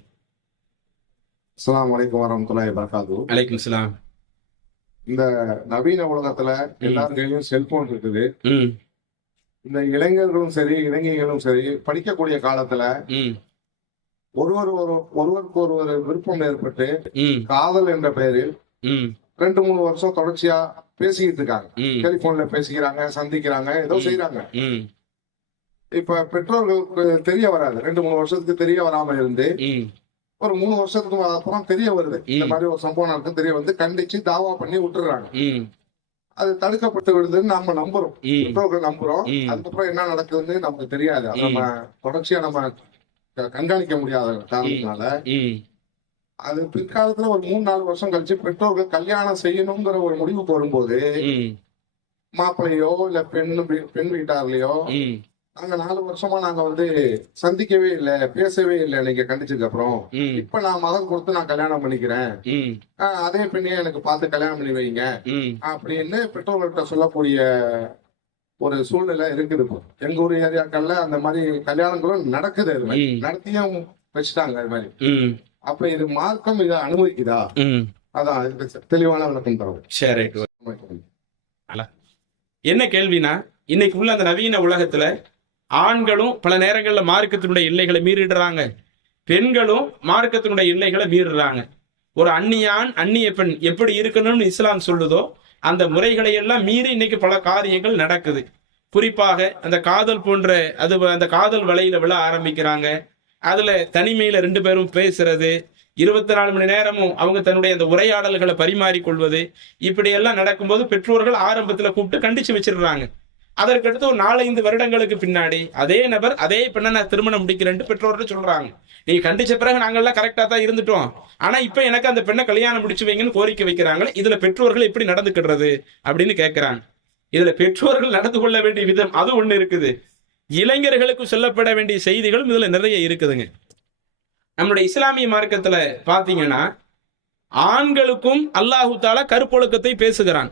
அஸ்ஸலாமு அலைக்கும் வரஹ்மத்துல்லாஹி வபரகாத்துஹு. அலைக்கும் ஸலாம். இந்த நவீன உலகத்துல எல்லார் கையிலும் செல்போன் இருக்குது. இந்த இளைஞர்களும் சரி இளைஞர்களும் சரி படிக்கக்கூடிய காலத்துல ஒருவருக்கு ஒருவர் விருப்பம் ஏற்பட்டு காதல் என்ற பெயரில் 2-3 வருஷம் தொடர்ச்சியா பேசிக்கிட்டு இருக்காங்க. டெலிபோன்ல பேசிக்கிறாங்க, சந்திக்கிறாங்க, ஏதோ செய்யறாங்க. இப்ப பெற்றோர்களுக்கு தெரிய வராது. 2-3 வருஷத்துக்கு தெரிய வராம இருந்து ஒரு 3 வருஷத்துக்கு அப்புறம் தெரிய வருது, இந்த மாதிரி ஒரு சம்பவம் நடக்கும். தெரிய வந்து கண்டிச்சு தாவா பண்ணி விட்டுறாங்க. அது தடுக்கப்பட்டு விடுதுன்னு நம்ம நம்புறோம், பெற்றோர்கள் நம்புறோம். அதுக்கப்புறம் என்ன நடக்குதுன்னு நமக்கு தெரியாது. நம்ம தொடர்ச்சியா நம்ம கண்காணிக்க முடியாத காரணத்தினால அது பிற்காலத்துல ஒரு 3-4 வருஷம் கழிச்சு பெற்றோர்கள் கல்யாணம் செய்யணுங்கிற ஒரு முடிவுக்கு வரும்போது மாப்பிள்ளையோ இல்ல பெண் வீட்டார்லயோ நாங்க 4 வருஷமா நாங்க வந்து சந்திக்கவே இல்லை, பேசவே இல்லை, நீங்க கண்டிச்சதுக்கு அப்புறம் இப்ப நான் மகன் கொடுத்து நான் கல்யாணம் பண்ணிக்கிறேன், அதே பெண்ணையே எனக்கு பார்த்து கல்யாணம் பண்ணி வைங்க அப்படின்னு பெற்றோர்கள்ட்ட சொல்லக்கூடிய ஒரு சூழ்நிலை இருக்குது. எங்க ஊர் ஏரியாக்கள்ல அந்த மாதிரி கல்யாணங்களும் நடக்குது. அது மாதிரி நடத்தியும் வச்சுட்டாங்க. அது மாதிரி அப்ப இது மார்க்கம் இதை அனுமதிக்குதா? அதான் தெளிவான விளக்கம் தரும். சரி, என்ன கேள்வினா, இன்னைக்கு உள்ள அந்த நவீன உலகத்துல ஆண்களும் பல நேரங்கள்ல மார்க்கத்தினுடைய எல்லைகளை மீறிடுறாங்க, பெண்களும் மார்க்கத்தினுடைய எல்லைகளை மீறுறாங்க. ஒரு அந்நிய ஆண் அந்நிய பெண் எப்படி இருக்கணும்னு இஸ்லாம் சொல்லுதோ அந்த முறைகளை எல்லாம் மீறி இன்னைக்கு பல காரியங்கள் நடக்குது. குறிப்பாக அந்த காதல் போன்ற அந்த காதல் வலையில விழ ஆரம்பிக்கிறாங்க. அதுல தனிமையில 2 பேரும் பேசுறது, 24 மணி நேரமும் அவங்க தன்னுடைய அந்த உரையாடல்களை பரிமாறிக்கொள்வது, இப்படி எல்லாம் நடக்கும்போது பெற்றோர்கள் ஆரம்பத்துல கூப்பிட்டு கண்டிச்சு வச்சிடுறாங்க. அதற்கடுத்து ஒரு 4-5 வருடங்களுக்கு பின்னாடி அதே நபர் அதே பெண்ணை நான் திருமணம் முடிக்கிறேன் பெற்றோர்கள் சொல்றாங்க. நீங்க கண்டிச்ச பிறகு நாங்கெல்லாம் கரெக்டா தான் இருந்துட்டோம், ஆனா இப்ப எனக்கு அந்த பெண்ணை கல்யாணம் முடிச்சு வைங்கன்னு கோரிக்கை வைக்கிறாங்க. இதுல பெற்றோர்கள் எப்படி நடந்துக்கிடுறது அப்படின்னு கேட்கிறாங்க. இதுல பெற்றோர்கள் நடந்து கொள்ள வேண்டிய விதம் அது ஒண்ணு இருக்குது. இளைஞர்களுக்கு சொல்லப்பட வேண்டிய செய்திகளும் இதுல நிறைய இருக்குதுங்க. நம்முடைய இஸ்லாமிய மார்க்கத்துல பாத்தீங்கன்னா ஆண்களுக்கும் அல்லாஹு தாலா கருப்பொழுக்கத்தை பேசுகிறான்,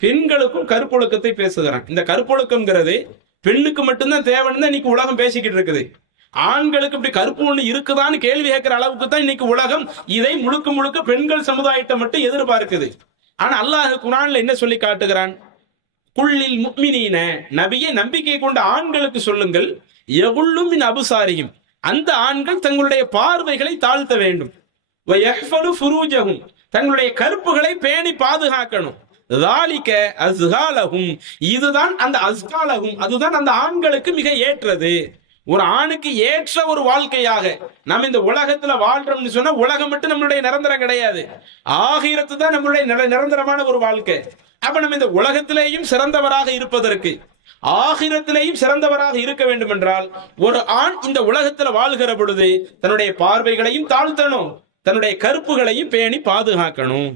பெண்களுக்கும் கருப்பொழுக்கத்தை பேசுகிறான். இந்த கருப்பொழுக்கம்ங்கிறது பெண்ணுக்கு மட்டும்தான் தேவைன்னு தான் இன்னைக்கு உலகம் பேசிக்கிட்டு இருக்குது. ஆண்களுக்கு இப்படி கருப்பு ஒண்ணு இருக்குதான்னு கேள்வி கேட்கிற அளவுக்கு தான் இன்னைக்கு உலகம் இதை முழுக்க முழுக்க பெண்கள் சமுதாயத்தை மட்டும் எதிர்பார்க்குது. ஆனா அல்லாஹ் குர்ஆன்ல என்ன சொல்லி காட்டுகிறான்? குல்லில் முஃமினீன, நபியே நம்பிக்கை கொண்ட ஆண்களுக்கு சொல்லுங்கள், யகுல்லு மின் அபுசாரிஹிம், அந்த ஆண்கள் தங்களுடைய பார்வைகளை தாழ்த்த வேண்டும், வயஹ்ஃபலு ஃபுரூஜஹும், தங்களுடைய கருப்புகளை பேணி பாதுகாக்கணும், ذَلِكَ أَزْكَى لَهُمْ, இதுதான் அந்த அஸ்காலகும், அதுதான் அந்த ஆண்களுக்கு மிக ஏற்றது. ஒரு ஆணுக்கு ஏற்ற ஒரு வாழ்க்கையாக நம்ம இந்த உலகத்துல வாழ்றோம்னு சொன்னா உலகம் மட்டும் நம்மளுடைய நிரந்தரம் கிடையாது, ஆகிரத்து தான் நம்மளுடைய நிரந்தரமான ஒரு வாழ்க்கை. அப்ப நம்ம இந்த உலகத்திலேயும் சிறந்தவராக இருப்பதற்கு ஆகிரத்திலேயும் சிறந்தவராக இருக்க வேண்டும் என்றால் ஒரு ஆண் இந்த உலகத்துல வாழ்கிற பொழுது தன்னுடைய பார்வைகளையும் தாழ்த்தணும், தன்னுடைய கருப்புகளையும் பேணி பாதுகாக்கணும்.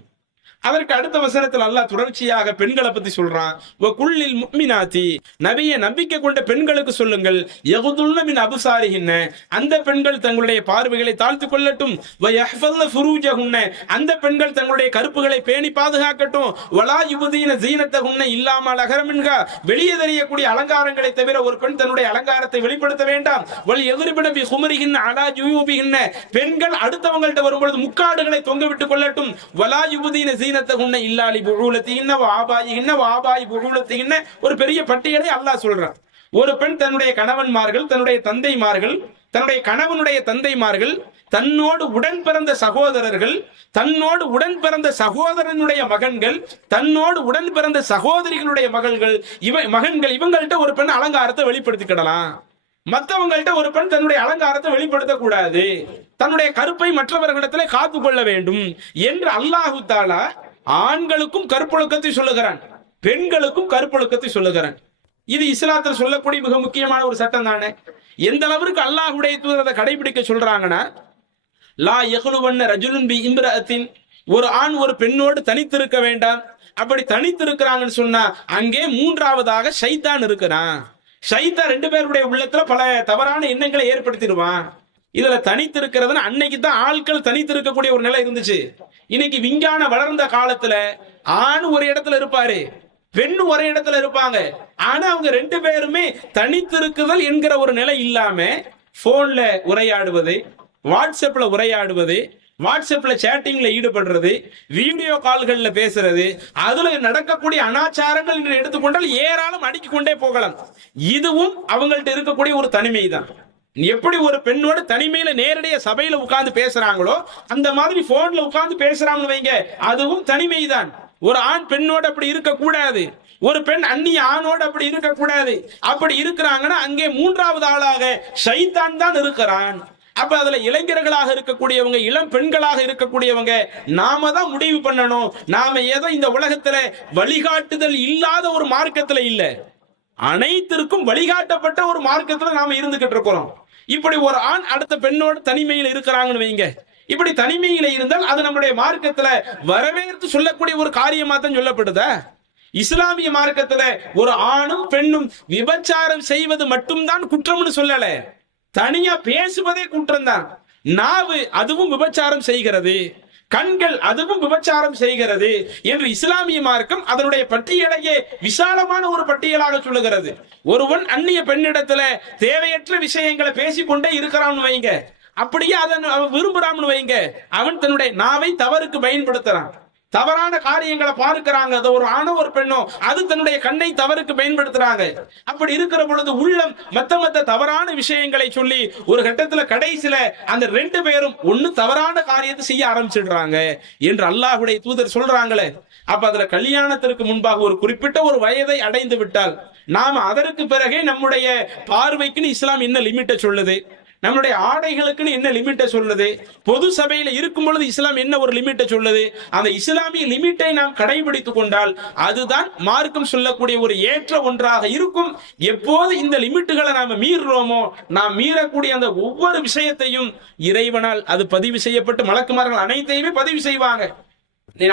அதற்கு அடுத்த வசனத்தில் அல்லாஹ் தொடர்ச்சியாக பெண்களை பத்தி சொல்றான். குல்லில் முஃமினாத்தி, நபியை நம்பிக்கை கொண்ட பெண்களுக்கு சொல்லுங்கள், யகுதுல்ன மின் அபுசாரிஹின்ன, அந்த பெண்கள் தங்களுடைய பார்வைகளை தாழ்த்து கொள்ளட்டும், வயஹ்ஃபல்ன ஃபுரூஜஹுன்ன, அந்த பெண்கள் தங்களுடைய கருப்புகளை பேணி பாதுகாக்கட்டும், வலா யுபதீன ஸீனத்தஹுன்ன இல்லா மா லஹரமின்ஹா, வெளியே தெரியக்கூடிய அலங்காரங்களை தவிர ஒரு பெண் தன்னுடைய அலங்காரத்தை வெளிப்படுத்த வேண்டாம். வல் யதுரிபன பி குமரிஹின்ன அலா ஜுயூபிஹின்ன, பெண்கள் அடுத்தவங்கள்ட்ட வரும்பொழுது முக்காடுகளை தொங்க விட்டுக் கொள்ளட்டும். வலா யுபதீன ஸீனத்தஹுன்ன இல்லா லி புஊலத்திஹின்ன வ ஆபாயிஹின்ன வ ஆபாயி புஊலத்திஹின்ன, ஒரு பெரிய பட்டியலை அல்லாஹ் சொல்றான். ஒரு பெண் தன்னுடைய கணவன்மார்கள், தன்னுடைய தந்தைமார்கள், தன்னுடைய கணவனுடைய தந்தைமார்கள், தன்னோடு உடன் பிறந்த சகோதரர்கள், தன்னோடு உடன் பிறந்த சகோதரனுடைய மகன்கள், தன்னோடு உடன் பிறந்த சகோதரிகளுடைய மகள்கள், இவங்கள்ட்ட ஒரு பெண் அலங்காரத்தை வெளிப்படுத்திக்கிடலாம். மற்றவங்கள்ட்ட ஒரு பெண் தன்னுடைய அலங்காரத்தை வெளிப்படுத்த கூடாது, தன்னுடைய கருப்பை மற்றவர்களிடத்திலே காத்து கொள்ள வேண்டும் என்று அல்லாஹு தஆலா ஆண்களுக்கும் கற்பொழுக்கத்தை சொல்லுகிறான், பெண்களுக்கும் கற்பொழுக்கத்தை சொல்லுகிறான். இது இஸ்லாத்தில் சொல்லக்கூடிய மிக முக்கியமான ஒரு சட்டம் தானே. எந்த அளவிற்கு அல்லாஹ்வுடைய தூதர் அதை கடைபிடிக்க சொல்றாங்கன்னா, லா யக்லுவன்ன ரஜுலுன் பி இம்ரஅத்தின், ஒரு ஆண் ஒரு பெண்ணோடு தனித்திருக்க வேண்டாம். அப்படி தனித்திருக்கிறாங்கன்னு சொன்னா அங்கே மூன்றாவதாக ஷைத்தான் இருக்கிறான். ஷைத்தான் ரெண்டு பேருடைய உள்ளத்துல பல தவறான எண்ணங்களை ஏற்படுத்திடுவான். இதுல தனித்து இருக்கிறதுன்னு அன்னைக்கு தான் ஆட்கள் தனித்து இருக்கக்கூடிய ஒரு நிலை இருந்துச்சு. இன்னைக்கு விஞ்ஞான வளர்ந்த காலத்துல ஆண் ஒரு இடத்துல இருப்பாரு, பெண்ணு ஒரு இடத்துல இருப்பாங்க. ஆனா அவங்க ரெண்டு பேருமே தனித்திருக்குதல் என்கிற ஒரு நிலை இல்லாம போன்ல உரையாடுவது, வாட்ஸ்அப்ல உரையாடுவது, வாட்ஸ்அப்ல சேட்டிங்ல ஈடுபடுறது, வீடியோ கால்கள்ல பேசுறது, அதுல நடக்கக்கூடிய அனாச்சாரங்கள் என்று எடுத்துக்கொண்டால் ஏராளம் அடுக்கிக் கொண்டே போகலாம். இதுவும் அவங்கள்ட்ட இருக்கக்கூடிய ஒரு தனிமை தான். எப்படி ஒரு பெண்ணோட தனிமையில நேரடியா சபையில உட்கார்ந்து பேசுறாங்களோ அந்த மாதிரி போன்ல உட்கார்ந்து பேசுறாங்கன்னு வைங்க, அதுவும் தனிமை தான். ஒரு ஆண் பெண்ணோட அப்படி இருக்க கூடாது, ஒரு பெண் அந்நிய ஆணோடு அப்படி இருக்க கூடாது. அப்படி இருக்கிறாங்கன்னா அங்கே மூன்றாவது ஆளாக ஷைத்தான் தான் இருக்கிறான். அப்ப அதுல இளைஞர்களாக இருக்கக்கூடியவங்க, இளம் பெண்களாக இருக்கக்கூடியவங்க நாம தான் முடிவு பண்ணணும். நாம ஏதோ இந்த உலகத்துல வழிகாட்டுதல் இல்லாத ஒரு மார்க்கத்துல இல்ல, அனைத்திற்கும் வழிகாட்டப்பட்ட ஒரு மார்க்கத்துல நாம இருந்துகிட்டு இருக்கிறோம். இப்படி ஒரு ஆண் அடுத்த பெண்ணோடு தனிமையில் இருக்கிறாங்கன்னு வைங்க, இப்படி தனிமையில இருந்தால் அது நம்முடைய மார்க்கத்துல வரவேற்று சொல்லக்கூடிய ஒரு காரியமா தான் சொல்லப்படுதா? இஸ்லாமிய மார்க்கத்துல ஒரு ஆணும் பெண்ணும் விபச்சாரம் செய்வது மட்டும்தான் குற்றம்னு சொல்லல, தனியா பேசுவதே குற்றம் தான். நாவு அதுவும் விபச்சாரம் செய்கிறது, கண்கள் அதுவும் விபச்சாரம் செய்கிறது என்று இஸ்லாமிய மார்க்கம் அதனுடைய பட்டியலையே விசாலமான ஒரு பட்டியலாக சொல்லுகிறது. ஒருவன் அந்நிய பெண்ணிடத்துல தேவையற்ற விஷயங்களை பேசிக்கொண்டே இருக்கிறான் வைங்க, அப்படியே அதை அவன் விரும்புறான்னு வைங்க, அவன் தன்னுடைய நாவை தவறுக்கு பயன்படுத்துறான், தவறான காரியங்களை பார்க்கிறாங்க. அது ஒரு ஆணோ ஒரு பெண்ணோ, அது தன்னுடைய கண்ணை தவறுக்கு பயன்படுத்துறாங்க. அப்படி இருக்கிற பொழுது உள்ளம் மத்த தவறான விஷயங்களை சொல்லி ஒரு கட்டத்துல கடைசியில அந்த ரெண்டு பேரும் ஒண்ணு தவறான காரியத்தை செய்ய ஆரம்பிச்சிடுறாங்க என்று அல்லாஹ்வுடைய தூதர் சொல்றாங்களே. அப்ப அதுல கல்யாணத்திற்கு முன்பாக ஒரு குறிப்பிட்ட ஒரு வயதை அடைந்து விட்டால் நாம அதற்கு பிறகே நம்முடைய பார்வைக்குன்னு இஸ்லாம் என்ன லிமிட்டை சொல்லுது, நம்முடைய ஆடைகளுக்குன்னு என்ன லிமிட்டை சொல்லுது, பொது சபையில இருக்கும் பொழுது இஸ்லாம் என்ன ஒரு லிமிட்டை சொல்லுது, அந்த இஸ்லாமிய லிமிட்டை நாம் கடைபிடித்துக் கொண்டால் அதுதான் மார்க்கம் சொல்லக்கூடிய ஒரு ஏற்ற ஒன்றாக இருக்கும். எப்போது இந்த லிமிட்டுகளை நாம மீறுறோமோ, நாம் மீறக்கூடிய அந்த ஒவ்வொரு விஷயத்தையும் இறைவனால் அது பதிவு செய்யப்பட்டு மலக்குமார்கள் அனைத்தையுமே பதிவு செய்வாங்க.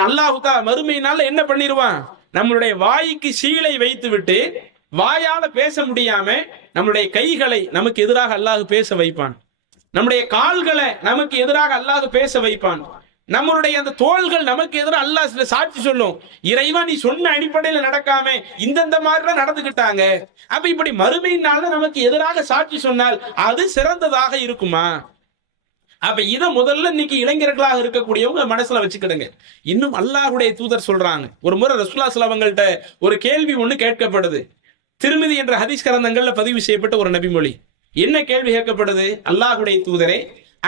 அல்லாஹ் மறுமையினால என்ன பண்ணிடுவான், நம்மளுடைய வாய்க்கு சீலை வைத்து விட்டு வாயால பேச முடியாம நம்முடைய கைகளை நமக்கு எதிராக அல்லாஹ் பேச வைப்பான், நம்முடைய கால்களை நமக்கு எதிராக அல்லாஹ் பேச வைப்பான், நம்மளுடைய அந்த தோள்கள் நமக்கு எதிராக அல்லாஹ் சாட்சி சொல்லும், இறைவா நீ சொன்ன அடிப்படையில நடக்காம இந்த மாதிரிலாம் நடந்துகிட்டாங்க. அப்ப இப்படி மறுமையினால நமக்கு எதிராக சாட்சி சொன்னால் அது சிறந்ததாக இருக்குமா? அப்ப இத முதல்ல இன்னைக்கு இளைஞர்களாக இருக்கக்கூடியவங்க மனசுல வச்சுக்கிடுங்க. இன்னும் அல்லாஹ்வுடைய தூதர் சொல்றாங்க, ஒரு முறை ரசூலுல்லாஹி ஸல்லல்லாஹு அலைஹி வஸல்லம் அவங்கள்ட்ட ஒரு கேள்வி ஒண்ணு கேட்கப்படுது. திருமிதி என்ற ஹதீஸ் கிரந்தங்கள்ல பதிவு செய்யப்பட்ட ஒரு நபிமொழி. என்ன கேள்வி கேட்கப்படுது? அல்லாஹ்வுடைய தூதரே,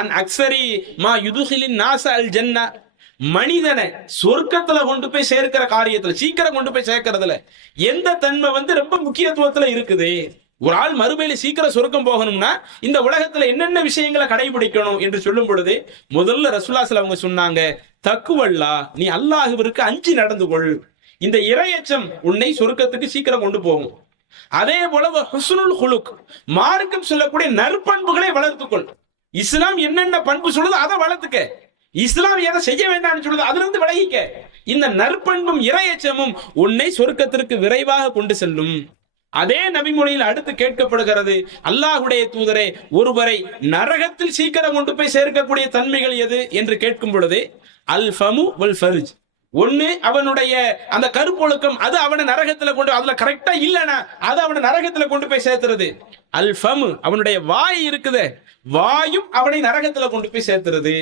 அன் அக்ஸரி மா யுதுஹிலின் நாஸ அல் ஜன்னா, மனிதனை சொர்க்கத்துல கொண்டு போய் சேர்க்கிற காரியத்துல, சீக்கிரம் கொண்டு போய் சேர்க்கிறதுல எந்த தன்மை ரொம்ப முக்கியத்துவத்துல இருக்குது? ஒரு ஆள் மறுமையில சீக்கிரம் சொர்க்கம் போகணும்னா இந்த உலகத்துல என்னென்ன விஷயங்களை கடைபிடிக்கணும் என்று சொல்லும் பொழுது முதல்ல ரசூலுல்லாஹி அவங்க சொன்னாங்க, தக்குவல்லா, நீ அல்லாஹ்விற்கு அஞ்சி நடந்து கொள், இந்த இறையச்சம் உன்னை சொர்க்கத்துக்கு சீக்கிரம் கொண்டு போகும். அதே போல ஹுஸ்னுல் குலுக், மார்க்கம் சொல்லக்கூடிய நற்பண்புகளை வளர்த்துக்கொள். இஸ்லாம் என்னென்ன பண்பு சொல்லுது அதை வளர்த்துக்க, இஸ்லாம் எதை செய்ய வேண்டாம்னு சொல்லுது அதுல இருந்து விலகிக்க. இந்த நற்பண்பும் இறையச்சமும் உன்னை சொர்க்கத்திற்கு விரைவாக கொண்டு செல்லும். அதே நபிமொழியில் அடுத்து கேட்கப்படுகிறது, அல்லாஹ்வுடைய தூதரே, ஒருவரை நரகத்தில் சீக்கிரம் கொண்டு போய் சேர்க்கக்கூடிய தன்மைகள் எது என்று கேட்கும் பொழுது அல் ஃபமு வல் ஃபர்ஜ், ஒண்ணு அவனுடைய அந்த கருப்பொழுக்கம், அது அவனை நரகத்துல கொண்டு, அதுல கரெக்டா இல்லனா அது அவனை நரகத்துல கொண்டு போய் சேர்த்துறது. அல் ஃபமு, அவனுடைய வாய் இருக்குது, வாயும் அவனை நரகத்துல கொண்டு போய் சேர்த்துறது.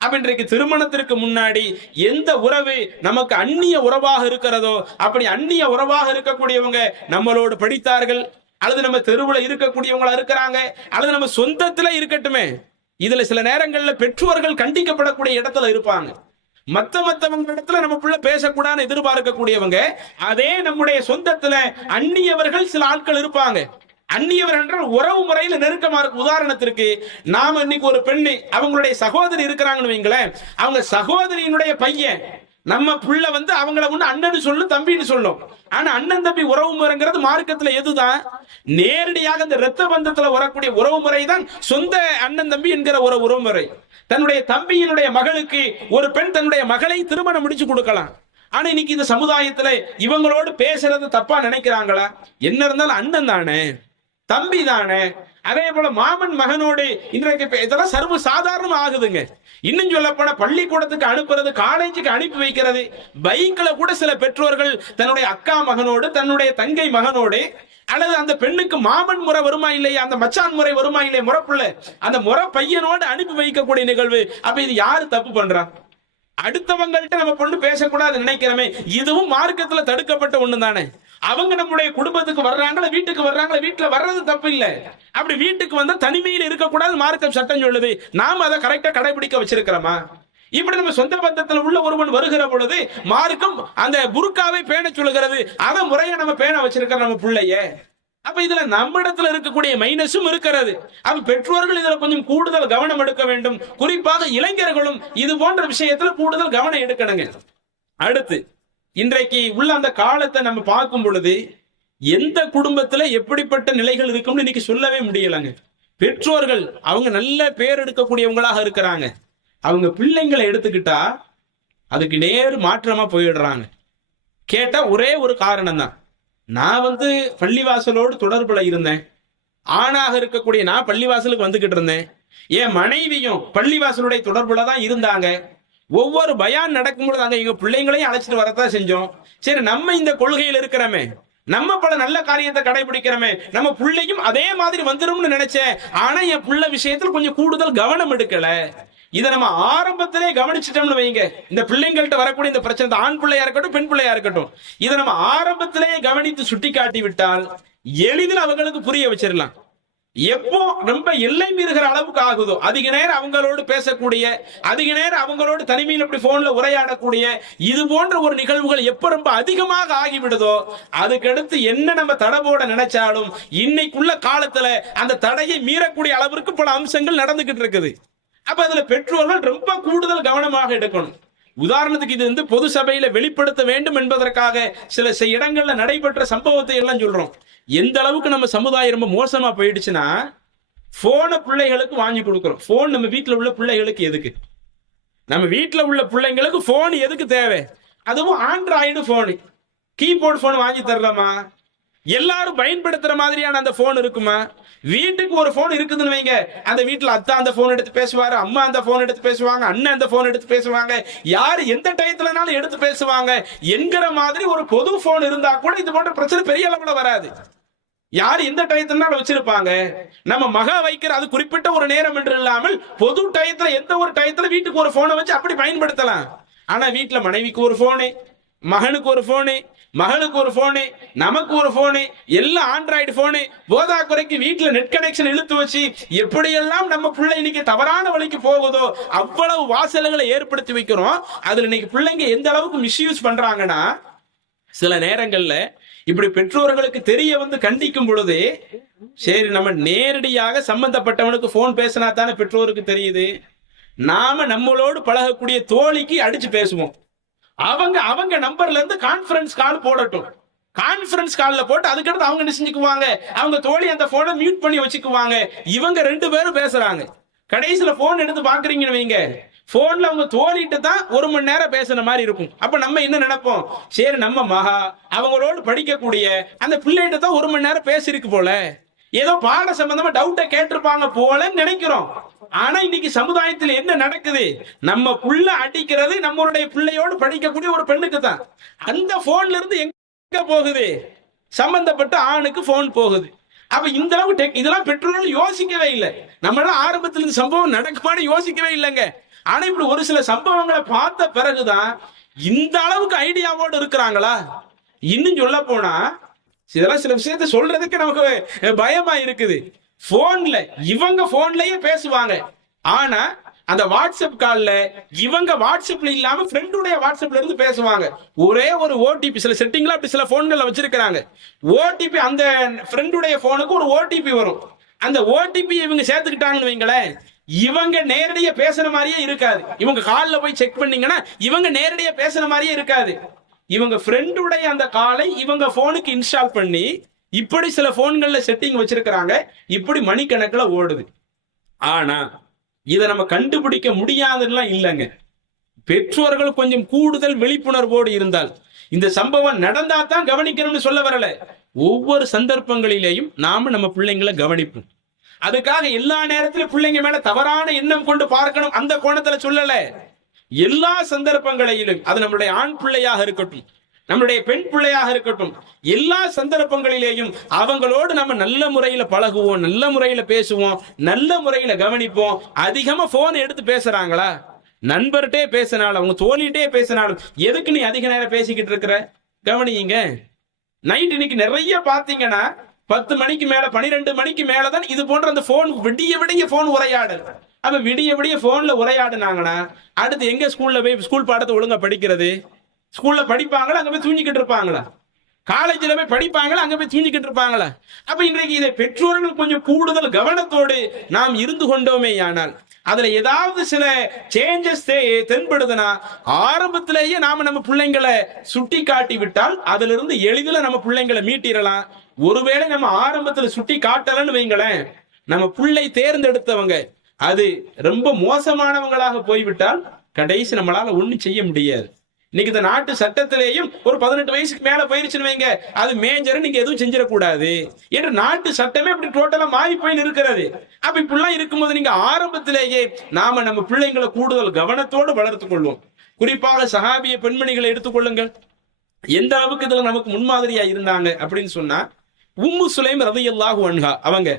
அப்ப இன்றைக்கு திருமணத்திற்கு முன்னாடி எந்த உறவு நமக்கு அந்நிய உறவாக இருக்கிறதோ, அப்படி அந்நிய உறவாக இருக்கக்கூடியவங்க நம்மளோடு படித்தார்கள், அல்லது நம்ம தெருவுல இருக்கக்கூடியவங்களா இருக்கிறாங்க, அல்லது நம்ம சொந்தத்துல இருக்கட்டுமே, இதுல சில நேரங்கள்ல பெற்றோர்கள் கண்டிக்கப்படக்கூடிய இடத்துல இருப்பாங்க. மத்தவங்க இடத்துல நம்ம பிள்ளை பேசக்கூடாதுன்னு எதிர்பார்க்கக்கூடியவங்க, அதே நம்முடைய சொந்தத்துல அந்நியவர்கள் சில ஆட்கள் இருப்பாங்க. அந்நியவர் என்றால் உறவு முறையில் நெருக்கமா இருக்கு. உதாரணத்திற்கு, நாம இன்னைக்கு ஒரு பெண்ணு, அவங்களுடைய சகோதரி இருக்கிறாங்கன்னு வைங்களேன், அவங்க சகோதரியினுடைய பையன் நம்ம புள்ள அவங்கள ஒண்ணு அண்ணன் சொல்லும், தம்பின்னு சொல்லும். ஆனா அண்ணன் தம்பி உறவு முறைங்கிறது மார்க்கத்துல எதுதான்? நேரடியாக இந்த இரத்த பந்தத்துல வரக்கூடிய உறவு முறை தான் சொந்த அண்ணன் தம்பி என்கிற ஒரு உறவு முறை. தன்னுடைய தம்பியினுடைய மகளுக்கு ஒரு பெண் தன்னுடைய மகளை திருமணம் முடிச்சு கொடுக்கலாம். ஆனா இன்னைக்கு இந்த சமுதாயத்துல இவங்களோடு பேசுறது தப்பா நினைக்கிறாங்களா? என்ன இருந்தாலும் அண்ணன் தானே, தம்பி தானே. அதே போல மாமன் மகனோடு இன்றைக்கு இதெல்லாம் சர்வ சாதாரணமா ஆகுதுங்க. இன்னும் சொல்ல போன பள்ளிக்கூடத்துக்கு அனுப்புறது, காலேஜுக்கு அனுப்பி வைக்கிறது, பைக்ல கூட சில பெற்றோர்கள் தன்னுடைய அக்கா மகனோடு, தன்னுடைய தங்கை மகனோடு, அல்லது அந்த பெண்ணுக்கு மாமன் முறை வருமா இல்லையா, அந்த மச்சான் முறை வருமா இல்லையா, முறப்புள்ள அந்த முறை பையனோடு அனுப்பி வைக்கக்கூடிய நிகழ்வு. அப்ப இது யாரு தப்பு பண்றா? அடுத்தவங்கள்ட்ட நம்ம பொண்ணு பேசக்கூடாது நினைக்கிறோமே, இதுவும் மார்க்கத்துல தடுக்கப்பட்ட ஒண்ணு தானே. அவங்க நம்முடைய குடும்பத்துக்கு வர்றாங்களா, வீட்டுக்கு வர்றாங்களா, வீட்டுல வர்றது தப்பு இல்ல. அப்படி வீட்டுக்கு வந்தா தனிமையில் இருக்கக்கூடாது மார்க்கம் சட்டம் சொல்லுது. நாம அதை கரெக்டா கடைபிடிக்க வச்சிருக்கிறோமா? இப்படி நம்ம சொந்த பந்தத்தில் உள்ள ஒருவன் வருகிற பொழுது மார்க்கம் அந்த புர்காவை பேண சொல்லுகிறது, அதை முறையை நம்ம பேண வச்சிருக்கிற நம்ம பிள்ளைய. அப்ப இதுல நம்ம இடத்துல இருக்கக்கூடிய மைனஸும் இருக்கிறது. அப்ப பெற்றோர்கள் இதுல கொஞ்சம் கூடுதல் கவனம் எடுக்க வேண்டும். குறிப்பாக இளைஞர்களும் இது போன்ற விஷயத்துல கூடுதல் கவனம் எடுக்கணுங்க. அடுத்து, இன்றைக்கு உள்ள அந்த காலத்தை நம்ம பார்க்கும் பொழுது எந்த குடும்பத்துல எப்படிப்பட்ட நிலைகள் இருக்கும்னு இன்னைக்கு சொல்லவே முடியலங்க. பெற்றோர்கள் அவங்க நல்ல பேர் எடுக்கக்கூடியவங்களாக இருக்கிறாங்க, அவங்க பிள்ளைங்களை எடுத்துக்கிட்டா அதுக்கு நேர் மாற்றமா போயிடுறாங்க. கேட்டா ஒரே ஒரு காரணம் தான், நான் பள்ளிவாசலோடு தொடர்புல இருந்தேன், ஆணாக இருக்கக்கூடிய நான் பள்ளிவாசலுக்கு வந்துகிட்டு இருந்தேன், என் மனைவியும் பள்ளிவாசலுடைய தொடர்புல தான் இருந்தாங்க. ஒவ்வொரு பயான் நடக்கும்போது அங்க எங்க பிள்ளைங்களையும் அழைச்சிட்டு வரத்தான் செஞ்சோம். சரி, நம்ம இந்த கொள்கையில் இருக்கிறோமே, நம்ம பல நல்ல காரியத்தை கடைபிடிக்கிறோமே, நம்ம பிள்ளைக்கும் அதே மாதிரி வந்துரும்னு நினைச்சேன். ஆனா என் பிள்ளை விஷயத்துல கொஞ்சம் கூடுதல் கவனம் எடுக்கல. இதை நம்ம ஆரம்பத்திலே கவனிச்சிட்டோம்னு வைங்க, இந்த பிள்ளைங்கள்ட்ட வரக்கூடிய இந்த பிரச்சனை, ஆண் பிள்ளையா இருக்கட்டும் பெண் பிள்ளையா இருக்கட்டும், இதை நம்ம ஆரம்பத்திலே கவனித்து சுட்டி காட்டி விட்டால் எளிதில் அவங்களுக்கு புரிய வச்சிடலாம். எப்போ ரொம்ப எல்லை மீறுகிற அளவுக்கு ஆகுதோ, அதிக நேரம் அவங்களோடு பேசக்கூடிய, அதிக நேரம் அவங்களோடு தனிமையில் இப்படி போன்ல உரையாடக்கூடிய இது போன்ற ஒரு நிகழ்வுகள் எப்ப ரொம்ப அதிகமாக ஆகிவிடுதோ, அதுக்கடுத்து என்ன நம்ம தடை போட நினைச்சாலும் இன்னைக்குள்ள காலத்துல அந்த தடையை மீறக்கூடிய அளவிற்கு பல அம்சங்கள் நடந்துகிட்டு இருக்குது. அப்ப அதுல பெற்றோர்கள் ரொம்ப கூடுதல் கவனமாக எடுக்கணும். உதாரணத்துக்கு இது பொது சபையில வெளிப்படுத்த வேண்டும் என்பதற்காக சில இடங்கள்ல நடைபெற்ற சம்பவத்தை எல்லாம் சொல்றோம். எந்த அளவுக்கு நம்ம சமுதாயம் ரொம்ப மோசமா போயிடுச்சுன்னா, போனை பிள்ளைகளுக்கு வாங்கி கொடுக்கிறோம். போன் நம்ம வீட்டுல உள்ள பிள்ளைகளுக்கு எதுக்கு? நம்ம வீட்டுல உள்ள பிள்ளைங்களுக்கு போன் எதுக்கு தேவை? அதுவும் ஆண்ட்ராய்டு போனு, கீபோர்டு போன் வாங்கி தரலாமா? எல்லாரும் பயன்படுத்துற மாதிரியான அந்த போன் இருக்குமா? வீட்டுக்கு ஒரு போன் இருக்குதுன்னு வைங்க, அந்த வீட்டுல அத்தா அந்த போன் எடுத்து பேசுவாரு, அம்மா அந்த போன் எடுத்து பேசுவாங்க, அண்ணன் அந்த போன் எடுத்து பேசுவாங்க, யாரு எந்த டயத்துலனாலும் எடுத்து பேசுவாங்க என்கிற மாதிரி ஒரு பொது போன் இருந்தா கூட இது போன்ற பிரச்சனை பெரிய அளவுல வராது. யாரு எந்த டயத்துலனாலும் வச்சிருப்பாங்க. நம்ம மகா வைக்கிற அது குறிப்பிட்ட ஒரு நேரம் என்று இல்லாமல் பொது டயத்துல எந்த ஒரு டயத்துல வீட்டுக்கு ஒரு போனை வச்சு அப்படி பயன்படுத்தலாம். ஆனா வீட்டுல மனைவிக்கு ஒரு போனு, மகனுக்கு ஒரு போனு, மகளுக்கு ஒரு போனு, நமக்கு ஒரு போனு, எல்லாம் ஆண்ட்ராய்டு போனு, போதா குறைக்கு வீட்டுல நெட் கனெக்ஷன் இழுத்து வச்சு எப்படியெல்லாம் நம்ம பிள்ளை இன்னைக்கு தவறான வழிக்கு போகுதோ அவ்வளவு வாசல்களை ஏற்படுத்தி வைக்கிறோம். அதுல இன்னைக்கு பிள்ளைங்க எந்த அளவுக்கு மிஸ்யூஸ் பண்றாங்கன்னா, சில நேரங்கள்ல இப்படி பெற்றோர்களுக்கு தெரிய கண்டிக்கும் பொழுது, சரி நம்ம நேரடியாக சம்பந்தப்பட்டவனுக்கு போன் பேசினா தானே பெற்றோருக்கு தெரியுது, நாம நம்மளோடு பழகக்கூடிய தோழிக்கு அடிச்சு பேசுவோம். அவங்க நம்பர்ல இருந்து கான்ஃபரன்ஸ் கால் போடட்டும், கான்ஃபரன்ஸ் கால்ல போட்டு அதுக்கடுத்து அவங்க என்ன செஞ்சுக்குவாங்க, அவங்க தோழி அந்த போனை மியூட் பண்ணி வச்சுக்குவாங்க. இவங்க ரெண்டு பேரும் பேசுறாங்க. கடைசியில போன் எடுத்து பாக்குறீங்கன்னு வைங்க, போன்ல அவங்க தோழிட்டு தான் 1 மணி நேரம் பேசுன மாதிரி இருக்கும். அப்ப நம்ம என்ன நினைப்போம், சரி நம்ம மகா அவங்களோடு படிக்கக்கூடிய அந்த பிள்ளைகிட்ட தான் 1 மணி நேரம் பேசிருக்கு போல, ஏதோ பாட சம்பந்தமா டவுட்டை கேட்டிருப்பாங்க போலன்னு நினைக்கிறோம். ஆனா இன்னைக்கு சமுதாயத்தில் என்ன நடக்குது, நம்ம புள்ள அடிக்கிறது நம்மளுடைய பிள்ளையோடு படிக்கக்கூடிய ஒரு பெண்ணுக்கு தான். அந்த போன்ல இருந்து எங்க போகுது, சம்பந்தப்பட்ட ஆணுக்கு போன் போகுது. அப்ப இந்த அளவுக்கு இதெல்லாம் பெற்றோர்கள் யோசிக்கவே இல்லை. நம்மளாம் ஆரம்பத்தில் இந்த சம்பவம் நடக்குமான்னு யோசிக்கவே இல்லைங்க. ஆனா இப்படி ஒரு சில சம்பவங்களை பார்த்த பிறகுதான் இந்த அளவுக்கு ஐடியாவோடு இருக்கிறாங்களா. இன்னும் சொல்ல போனா இதெல்லாம் சில விஷயத்த சொல்றதுக்கு நமக்கு பயமா இருக்குது. போன்ல இவங்க போன்லயே பேசுவாங்க, ஆனா அந்த வாட்ஸ்அப் கால்ல இவங்க வாட்ஸ்அப்ல இல்லாம ஃப்ரெண்டுடைய வாட்ஸ்அப்ல இருந்து பேசுவாங்க. ஒரே ஒரு ஓடிபி, சில செட்டிங்ல அப்படி சில போன்கள்ல வச்சிருக்காங்க. ஓடிபி அந்த ஃப்ரெண்டுடைய போனுக்கு ஒரு ஓடிபி வரும். அந்த ஓடிபி இவங்க சேர்த்துக்கிட்டாங்கன்னு வைங்களேன், இவங்க நேரடியா பேசுற மாதிரியே இருக்காது. இவங்க கால்ல போய் செக் பண்ணீங்கன்னா இவங்க நேரடியா பேசுற மாதிரியே இருக்காது. இவங்க ஃப்ரெண்டுடைய அந்த காலை இவங்க போனுக்கு இன்ஸ்டால் பண்ணி இப்படி சில போன்கள்ல செட்டிங் வச்சிருக்கிறாங்க. இப்படி மணிக்கணக்கில் ஓடுது. ஆனா இதை நம்ம கண்டுபிடிக்க முடியாதுலாம் இல்லைங்க. பெற்றோர்கள் கொஞ்சம் கூடுதல் விழிப்புணர்வோடு இருந்தால், இந்த சம்பவம் நடந்தா தான் கவனிக்கணும்னு சொல்ல வரல, ஒவ்வொரு சந்தர்ப்பங்களிலேயும் நாம நம்ம பிள்ளைங்களை கவனிப்போம். அதுக்காக எல்லா நேரத்திலும் பிள்ளைங்க மேல தவறான எண்ணம் கொண்டு பார்க்கணும் அந்த கோணத்துல சொல்லல. எல்லா சந்தர்ப்பங்களிலும், அது நம்மளுடைய ஆண் பிள்ளையாக இருக்கட்டும், நம்மளுடைய பெண் பிள்ளையாக இருக்கட்டும், எல்லா சந்தர்ப்பங்களிலேயும் அவங்களோடு நம்ம நல்ல முறையில பழகுவோம், நல்ல முறையில பேசுவோம், நல்ல முறையில கவனிப்போம். அதிகமா போன் எடுத்து பேசுறாங்களா, நண்பர்கிட்டே பேசினாலும் அவங்க தோழிட்டே பேசினாலும் எதுக்கு நீ அதிக நேரம் பேசிக்கிட்டு இருக்கிற கவனிங்க. நைட் இன்னைக்கு நிறைய பாத்தீங்கன்னா 10 மணிக்கு மேல 12 மணிக்கு மேலதான் இது போன்ற அந்த போன் விடிய விடிய போன் உரையாடல். அப்ப விடிய விடிய போன்ல உரையாடுனாங்கன்னா அடுத்து எங்க ஸ்கூல்ல போய் ஸ்கூல் பாடத்தை ஒழுங்கா படிக்கிறது? ஸ்கூல்ல படிப்பாங்களா, அங்க போய் தூங்கிக்கிட்டு இருப்பாங்களா? காலேஜில் போய் படிப்பாங்களா, அங்க போய் தூங்கிக்கிட்டு இருப்பாங்களா? அப்ப இன்றைக்கு இதை பெற்றோர்கள் கொஞ்சம் கூடுதல் கவனத்தோடு நாம் இருந்து கொண்டோமே ஆனால் அதுல ஏதாவது சில சேஞ்சஸ் தென்படுதுன்னா ஆரம்பத்திலேயே நாம நம்ம பிள்ளைங்களை சுட்டி காட்டி விட்டால் அதுல இருந்து எளிதில் நம்ம பிள்ளைங்களை மீட்டிடலாம். ஒருவேளை நம்ம ஆரம்பத்துல சுட்டி காட்டலன்னு வைங்களேன், நம்ம பிள்ளை தேர்ந்தெடுத்தவங்க அது ரொம்ப மோசமானவங்களாக போய்விட்டால் கடைசி நம்மளால ஒண்ணும் செய்ய முடியாது. இன்னைக்கு இந்த நாட்டு சட்டத்திலேயும் ஒரு 18 வயசுக்கு மேல போயிருச்சுன்னு வைங்க, அது மேஜர், நீங்க எதுவும் செஞ்சிடக்கூடாது என்று நாட்டு சட்டமே அப்படி டோட்டலா மாறி போய் இருக்கிறது. அப்ப இப்படிலாம் இருக்கும்போது நீங்க ஆரம்பத்திலேயே நாம நம்ம பிள்ளைங்களை கூடுதல் கவனத்தோடு வளர்த்துக் கொள்வோம். குறிப்பாக சஹாபிய பெண்மணிகளை எடுத்துக்கொள்ளுங்கள். எந்த அளவுக்கு இதுல நமக்கு முன்மாதிரியா இருந்தாங்க அப்படின்னு சொன்னா, உம்மு சுலைம் ரலியல்லாஹு அன்ஹா அவங்க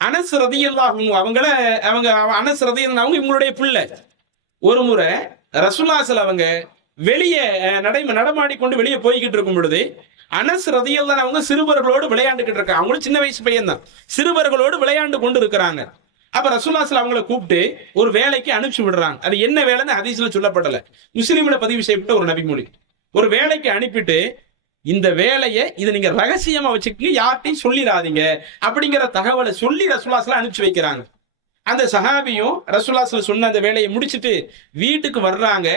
அனஸ் ரலியல்லாஹு அவங்க அனஸ் ரலியல்லாஹு அவங்க இவங்களுடைய பிள்ளை. ஒரு முறை ரசூலுல்லாஹி அவங்க வெளியே நடமாடி கொண்டு வெளியே போய்கிட்டு இருக்கும் பொழுது அனஸ் ரலியல்லாஹு அவங்க சிறுவர்களோடு விளையாண்டுகிட்டு இருக்காங்க. அவங்களும் சின்ன வயசு பையன் தான், சிறுவர்களோடு விளையாண்டு கொண்டு இருக்கிறாங்க. அப்ப ரசூலுல்லாஹி அவங்களை கூப்பிட்டு ஒரு வேலைக்கு அனுப்பிச்சு விடுறாங்க. அது என்ன வேலைன்னு ஹதீஸ்ல சொல்லப்படல, முஸ்லிம்ல பதிவு செய்யப்பட்ட ஒரு நபிமொழி. ஒரு வேலைக்கு அனுப்பிட்டு இந்த வேலையை இதை நீங்க ரகசியமா வச்சுக்கீங்க, யார்ட்டையும் சொல்லிடாதீங்க அப்படிங்கிற தகவலை சொல்லி ரசூலுல்லாஹி அனுப்பிச்சு வைக்கிறாங்க. அந்த சஹாபியும் ரசூலுல்லாஹி சொன்ன அந்த வேலையை முடிச்சுட்டு வீட்டுக்கு வர்றாங்க.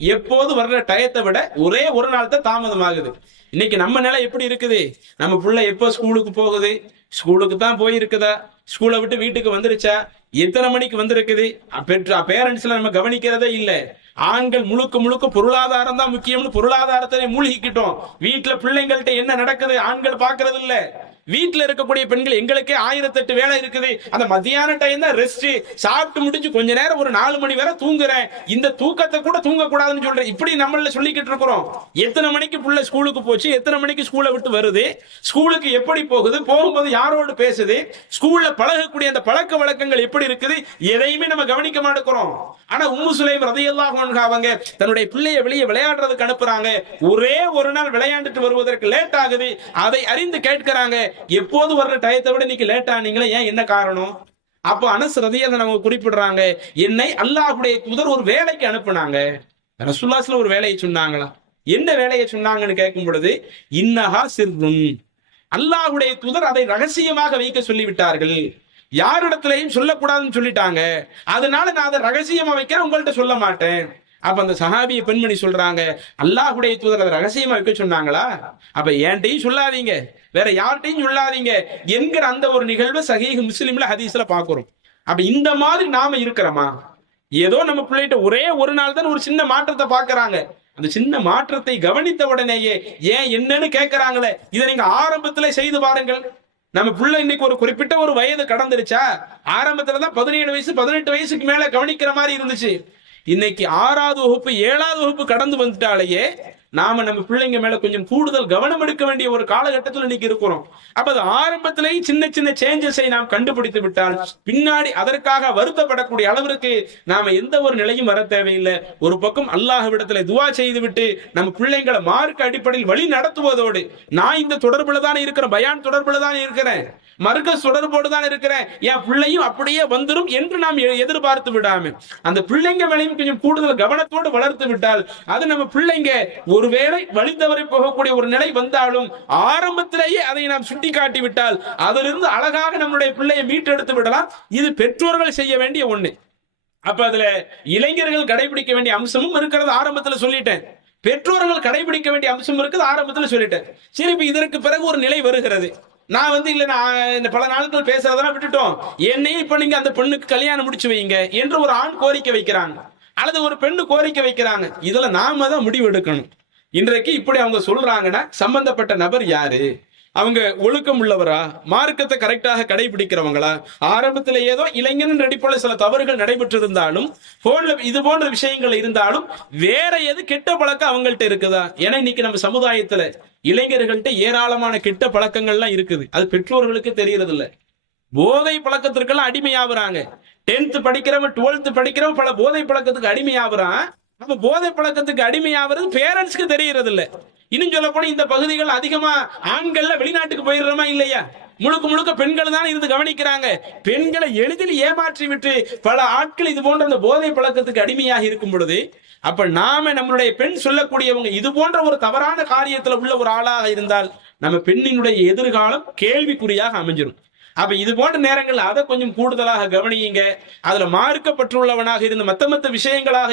எப்போது வர்ற டயத்தை விட ஒரே ஒரு நாள் தான் தாமதமாகுது. இன்னைக்கு நம்ம நிலை எப்படி இருக்குது, நம்ம பிள்ளை எப்போ ஸ்கூலுக்கு போகுது, ஸ்கூலுக்கு தான் போயிருக்குதா, ஸ்கூலை விட்டு வீட்டுக்கு வந்துருச்சா, எத்தனை மணிக்கு வந்திருக்குது, பேரண்ட்ஸ்ல நம்ம கவனிக்கிறதே இல்லை. ஆண்கள் முழுக்க முழுக்க பொருளாதாரம் தான் முக்கியம்னு பொருளாதாரத்தை மூழ்கிக்கிட்டோம். வீட்டுல பிள்ளைங்கள்ட்ட என்ன நடக்குது ஆண்கள் பாக்குறது இல்ல. வீட்டுல இருக்கக்கூடிய பெண்கள் எங்களுக்கே 1008 வேலை இருக்குது, அந்த மத்தியான டைம் தான் ரெஸ்ட், சாப்பிட்டு முடிஞ்சு கொஞ்ச நேரம் ஒரு 4 மணி வரை தூங்குறேன், இந்த தூக்கத்தை கூட தூங்க கூடாதுன்னு சொல்றேன். இப்படி நம்மள சொல்லிக்கிட்டு இருக்கிறோம். எத்தனை மணிக்கு புள்ள ஸ்கூலுக்கு போச்சு, எத்தனை மணிக்கு ஸ்கூலை விட்டு வருது, ஸ்கூலுக்கு எப்படி போகுது, போகும்போது யாரோடு பேசுது, ஸ்கூல்ல பழகக்கூடிய அந்த பழக்க வழக்கங்கள் எப்படி இருக்குது, எதையுமே நம்ம கவனிக்க மாட்டேங்கிறோம். ஆனா உம்மு சுலைம் ரலியல்லாஹு அன்ஹா அவங்க தன்னுடைய பிள்ளைய வெளியே விளையாடுறதுக்கு அனுப்புறாங்க. ஒரே ஒரு நாள் விளையாண்டுட்டு வருவதற்கு லேட் ஆகுது. அதை அறிந்து கேட்கிறாங்க, எப்போது வர்ற டயத்தை விட இன்னைக்கு லேட் ஆனீங்களே, ஏன், என்ன காரணம்? அப்போ அனஸ் ரலியல்லாஹு அவங்க குறிப்பிடுறாங்க, என்னை அல்லாஹ்வுடைய தூதர் ஒரு வேலைக்கு அனுப்புனாங்க. ரசூலுல்லாஹி ஒரு வேலையை சொன்னாங்களா? என்ன வேலையை சொன்னாங்கன்னு கேட்கும் பொழுது, இன்னஹா சிர்ருன், அல்லாஹ்வுடைய தூதர் அதை ரகசியமாக வைக்க சொல்லிவிட்டார்கள், யாரிடத்திலையும் சொல்லக்கூடாதுன்னு சொல்லிட்டாங்க, அதனால நான் அதை ரகசியமா வைக்கிறேன், உங்கள்கிட்ட சொல்ல மாட்டேன். அப்ப அந்த சஹாபிய பெண்மணி சொல்றாங்க, அல்லாஹ்வுடைய தூதர் அதை ரகசியமா வைக்க சொன்னாங்களா, அப்ப என்கிட்டையும் சொல்லாதீங்க, வேற யார்கிட்டையும் சொல்லாதீங்க என்கிற அந்த ஒரு நிகழ்வை சஹீஹ் முஸ்லிம்ல ஹதீஸ்ல பாக்குறோம். அப்ப இந்த மாதிரி நாம இருக்கிறோமா? ஏதோ நம்ம பிள்ளைகிட்ட ஒரே ஒரு நாள் தான் ஒரு சின்ன மாற்றத்தை பாக்குறாங்க. அந்த சின்ன மாற்றத்தை கவனித்த உடனேயே ஏன் என்னன்னு கேட்கறாங்களே, இதை நீங்க ஆரம்பத்துல செய்து பாருங்கள். நம்ம பிள்ளை இன்னைக்கு ஒரு குறிப்பிட்ட ஒரு வயது கடந்துருச்சா, ஆரம்பத்துலதான் 17 வயசு 18 வயசுக்கு மேல கவனிக்கிற மாதிரி இருந்துச்சு. இன்னைக்கு 6வது வகுப்பு 7வது வகுப்பு கடந்து வந்துட்டாலேயே நாம நம்ம பிள்ளைங்க மேல கொஞ்சம் கூடுதல் கவனம் எடுக்க வேண்டிய ஒரு காலகட்டத்தில் இன்னைக்கு இருக்கிறோம். அப்ப அது ஆரம்பத்திலேயே சின்ன சின்ன சேஞ்சஸை நாம் கண்டுபிடித்து விட்டால் பின்னாடி அதற்காக வருத்தப்படக்கூடிய அளவிற்கு நாம எந்த ஒரு நிலையும் வர தேவையில்லை. ஒரு பக்கம் அல்லாஹ்விடத்துல துவா செய்து விட்டு நம்ம பிள்ளைங்களை மார்க்க அடிப்படையில் வழி நடத்துவதோடு, நான் இந்த தொடர்புல தான் இருக்கிறேன், பயான் தொடர்புல தான் இருக்கிறேன், மர்கஸ் தொடர்போடு தான் இருக்கிறேன், என் பிள்ளையும் அப்படியே வந்துடும் என்று நாம் எதிர்பார்த்து விடாம அந்த பிள்ளைங்க மேலையும் கொஞ்சம் கூடுதல் கவனத்தோடு வளர்த்து விட்டால் அது நம்ம பிள்ளைங்க ஒருவேளை வழி தவறி போகக்கூடிய ஒரு நிலை வந்தாலும் ஆரம்பத்திலேயே அதை நாம் சுட்டி காட்டி விட்டால் அதிலிருந்து அழகாக நம்முடைய பிள்ளையை மீட்டெடுத்து விடலாம். இது பெற்றோர்கள் செய்ய வேண்டிய ஒண்ணு. அப்ப அதுல இளைஞர்கள் கடைபிடிக்க வேண்டிய அம்சமும் இருக்கிறது, ஆரம்பத்துல சொல்லிட்டேன். பெற்றோர்கள் கடைபிடிக்க வேண்டிய அம்சம் இருக்குது, ஆரம்பத்துல சொல்லிட்டேன். சரி, இப்ப இதற்கு பிறகு ஒரு நிலை வருகிறது. நான் இல்ல, நான் பல நாட்கள் பேசுறதெல்லாம் விட்டுட்டோம், என்னையும் இப்ப நீங்க அந்த பெண்ணுக்கு கல்யாணம் முடிச்சு வைங்க என்று ஒரு ஆண் கோரிக்கை வைக்கிறாங்க, அல்லது ஒரு பெண்ணு கோரிக்கை வைக்கிறாங்க. இதுல நாம தான் முடிவு எடுக்கணும். இன்றைக்கு இப்படி அவங்க சொல்றாங்கன்னா சம்பந்தப்பட்ட நபர் யாரு, அவங்க ஒழுக்கம் உள்ளவரா, மார்க்கத்தை கரெக்டாக கடைபிடிக்கிறவங்களா, ஆரம்பத்தில் ஏதோ இளைஞன் அடிப்படையில் சில தவறுகள் நடைபெற்றிருந்தாலும் போன்ல இது போன்ற விஷயங்கள் இருந்தாலும் வேற எது கெட்ட பழக்கம் அவங்கள்ட்ட இருக்குதா? ஏன்னா இன்னைக்கு நம்ம சமுதாயத்துல இளைஞர்கள்ட்ட ஏராளமான கெட்ட பழக்கங்கள்லாம் இருக்குது, அது பெற்றோர்களுக்கு தெரியறது இல்ல. போதை பழக்கத்திற்கெல்லாம் அடிமையாகுறாங்க. 10th படிக்கிறவன் 12th படிக்கிறவன் பல போதை பழக்கத்துக்கு அடிமையாகுறான். நம்ம போதை பழக்கத்துக்கு அடிமையாகிறது பேரண்ட்ஸ்க்கு தெரியறது இல்ல. இன்னும் சொல்ல போனா இந்த பகுதிகள் அதிகமா ஆண்கள்ல வெளிநாட்டுக்கு போயிடுறோமா இல்லையா, முழுக்க முழுக்க பெண்கள் தான் இருந்து கவனிக்கிறாங்க. பெண்களை எளிதில் ஏமாற்றி விட்டு பல ஆட்கள் இது போன்ற அந்த போதை பழக்கத்துக்கு அடிமையாக இருக்கும் பொழுது, அப்ப நாம நம்மளுடைய பெண் சொல்லக்கூடியவங்க இது போன்ற ஒரு தவறான காரியத்துல உள்ள ஒரு ஆளாக இருந்தால் நம்ம பெண்ணினுடைய எதிர்காலம் கேள்விக்குறியாக அமைஞ்சிடும். அப்ப இது போன்ற நேரங்கள் அதை கொஞ்சம் கூடுதலாக கவனியுங்க. அதுல மார்க்கப்பட்டுள்ளவனாக இருந்து மத்த விஷயங்களாக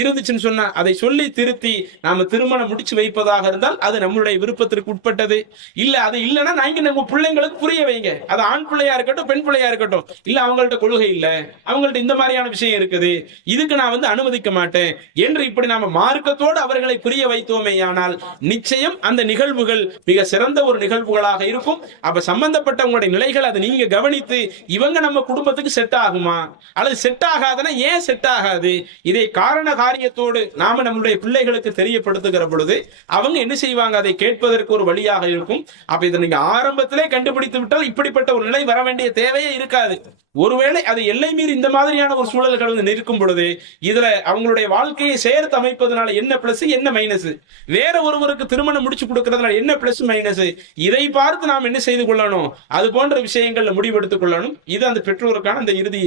இருந்துச்சுன்னு சொன்னா அதை சொல்லி திருத்தி நாம திருமணம் முடிச்சு வைப்பதாக இருந்தால் அது நம்மளுடைய விருப்பத்திற்கு உட்பட்டது. இல்ல அது இல்லைன்னா நாங்க நம்ம பிள்ளைங்களுக்கு புரிய வைங்க. அது ஆண் பிள்ளையா இருக்கட்டும் பெண் பிள்ளையா இருக்கட்டும், இல்ல அவங்கள்ட்ட கொள்கை இல்ல, அவங்கள்ட்ட இந்த மாதிரியான விஷயம் இருக்குது, இதுக்கு நான் அனுமதிக்க மாட்டேன் என்று இப்படி நாம மார்க்கத்தோடு அவர்களை புரிய வைத்தோமே ஆனால் நிச்சயம் அந்த நிகழ்வுகள் மிக சிறந்த ஒரு நிகழ்வுகளாக இருக்கும். அப்ப சம்பந்தப்பட்டவங்களுடைய நிலைகள் அதை நீங்க கவனித்து இவங்க நம்ம குடும்பத்துக்கு செட் ஆகுமா அல்லது செட் ஆகாதுன்னா ஏன் செட் ஆகாது, இதை காரண காரியத்தோடு நாம நம்மளுடைய பிள்ளைகளுக்கு தெரியப்படுத்துகிற பொழுது அவங்க என்ன செய்வாங்க, அதை கேட்பதற்கு ஒரு வழியாக இருக்கும். அப்ப இதை நீங்க ஆரம்பத்திலே கண்டுபிடித்து விட்டால் இப்படிப்பட்ட ஒரு நிலை வர வேண்டிய தேவையே இருக்காது. ஒருவேளை அது எல்லை மீறி இந்த மாதிரியான ஒரு சூழல்கள் நிற்கும் பொழுது இதுல அவங்களுடைய வாழ்க்கையை சேர்த்து அமைப்பதனால என்ன பிளஸ் என்ன மைனஸ், வேற ஒருவருக்கு திருமணம் முடிச்சு கொடுக்கறதுனால என்ன பிளஸ் மைனஸ், இதை பார்த்து நாம் என்ன செய்து கொள்ளணும், அது போன்ற விஷயங்கள்ல முடிவெடுத்துக் கொள்ளணும். இது அந்த பெற்றோருக்கான அந்த இறுதி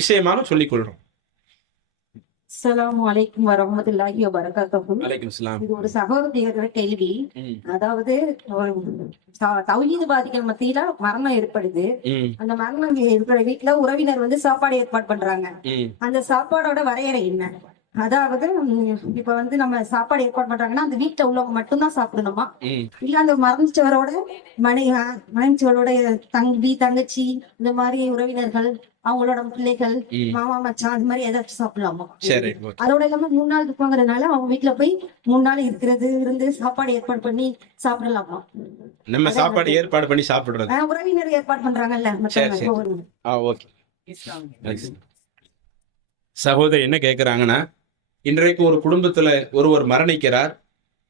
விஷயமாக சொல்லிக் கொள்ளணும். அஸ்ஸலாமு அலைக்கும் வரஹ்மத்துல்லாஹி வபரகாத்துஹு. வலைக்கும் ஸலாம். இது ஒரு சகோதரியோட கேள்வி. அதாவது தௌஹீத்வாதிகள் மத்தியில மரணம் ஏற்படுது. அந்த மரணம் இருக்கிற வீட்டுல உறவினர் சாப்பாடு ஏற்பாடு பண்றாங்க. அந்த சாப்பாடோட வரையறை என்ன? அதாவது இப்ப நம்ம சாப்பாடு ஏற்பாடு பண்றாங்கன்னா அந்த வீட்டுல உள்ளவங்க மட்டும்தான் சாப்பிடணுமா, இல்ல அந்த மரணிச்சவரோட மரணிச்சவரோட தம்பி தங்கச்சி இந்த மாதிரி உறவினர்கள் அவங்களோட பிள்ளைகள் மாமா மச்சான் அந்த மாதிரி ஏதாச்சும் சாப்பிடலாமா? அதோட இல்லாம 3 நாள் இருப்பாங்கிறதுனால அவங்க வீட்டுல போய் 3 நாள் இருக்கிறது இருந்து சாப்பாடு ஏற்பாடு பண்ணி சாப்பிடலாமா? நம்ம சாப்பாடு ஏற்பாடு பண்ணி சாப்பிடுறது உறவினர் ஏற்பாடு பண்றாங்கல்ல. சகோதரி என்ன கேக்குறாங்கன்னா, இன்றைக்கு ஒரு குடும்பத்துல ஒருவர் மரணிக்கிறார்.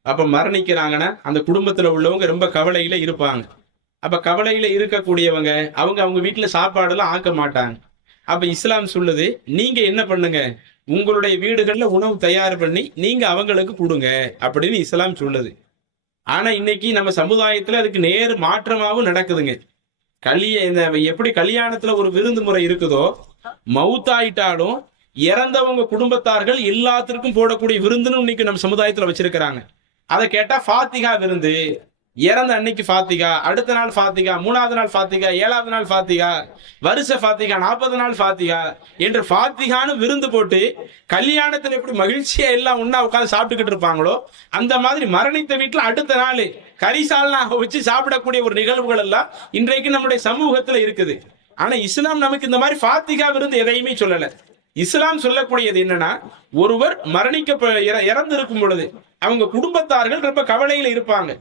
அப்ப மரணிக்கிறாங்கன்னா அந்த குடும்பத்துல உள்ளவங்க ரொம்ப கவலையில இருப்பாங்க. அப்ப கவலையில இருக்கக்கூடியவங்க அவங்க வீட்டுல சாப்பாடு எல்லாம் ஆக்க மாட்டாங்க. அப்ப இஸ்லாம் சொல்லுது, நீங்க என்ன பண்ணுங்க, உங்களுடைய வீடுகள்ல உணவு தயார் பண்ணி நீங்க அவங்களுக்கு கொடுங்க அப்படின்னு இஸ்லாம் சொல்லுது. ஆனா இன்னைக்கு நம்ம சமுதாயத்துல அதுக்கு நேர் மாற்றமாவும் நடக்குதுங்க. எப்படி கல்யாணத்துல ஒரு விருந்து முறை இருக்குதோ, மவுத்தாயிட்டாலும் இறந்தவங்க குடும்பத்தார்கள் எல்லாத்திற்கும் போடக்கூடிய விருந்துன்னு இன்னைக்கு நம்ம சமுதாயத்துல வச்சிருக்கிறாங்க. அதை கேட்டா ஃபாத்திகா விருந்து, இறந்த அன்னைக்கு ஃபாத்திகா, அடுத்த நாள் ஃபாத்திகா, 3வது நாள் ஃபாத்திகா, 7வது நாள் ஃபாத்திகா, வருஷ ஃபாத்திகா, 40 நாள் ஃபாத்திகா என்று ஃபாத்திகான்னு விருந்து போட்டு கல்யாணத்துல எப்படி மகிழ்ச்சியா எல்லாம் ஒன்னா உட்காந்து சாப்பிட்டுக்கிட்டு இருப்பாங்களோ அந்த மாதிரி மரணித்த வீட்டுல அடுத்த நாள் கரிசால்னாக வச்சு சாப்பிடக்கூடிய ஒரு நிகழ்வுகள் எல்லாம் இன்றைக்கு நம்முடைய சமூகத்துல இருக்குது. ஆனா இஸ்லாம் நமக்கு இந்த மாதிரி ஃபாத்திகா விருந்து எதையுமே சொல்லல. இஸ்லாம் சொல்லக்கூடியது என்னன்னா, ஒருவர் இறந்து இருக்கும் பொழுது அவங்க குடும்பத்தார்கள் ரொம்ப கவலையில இருப்பாங்க.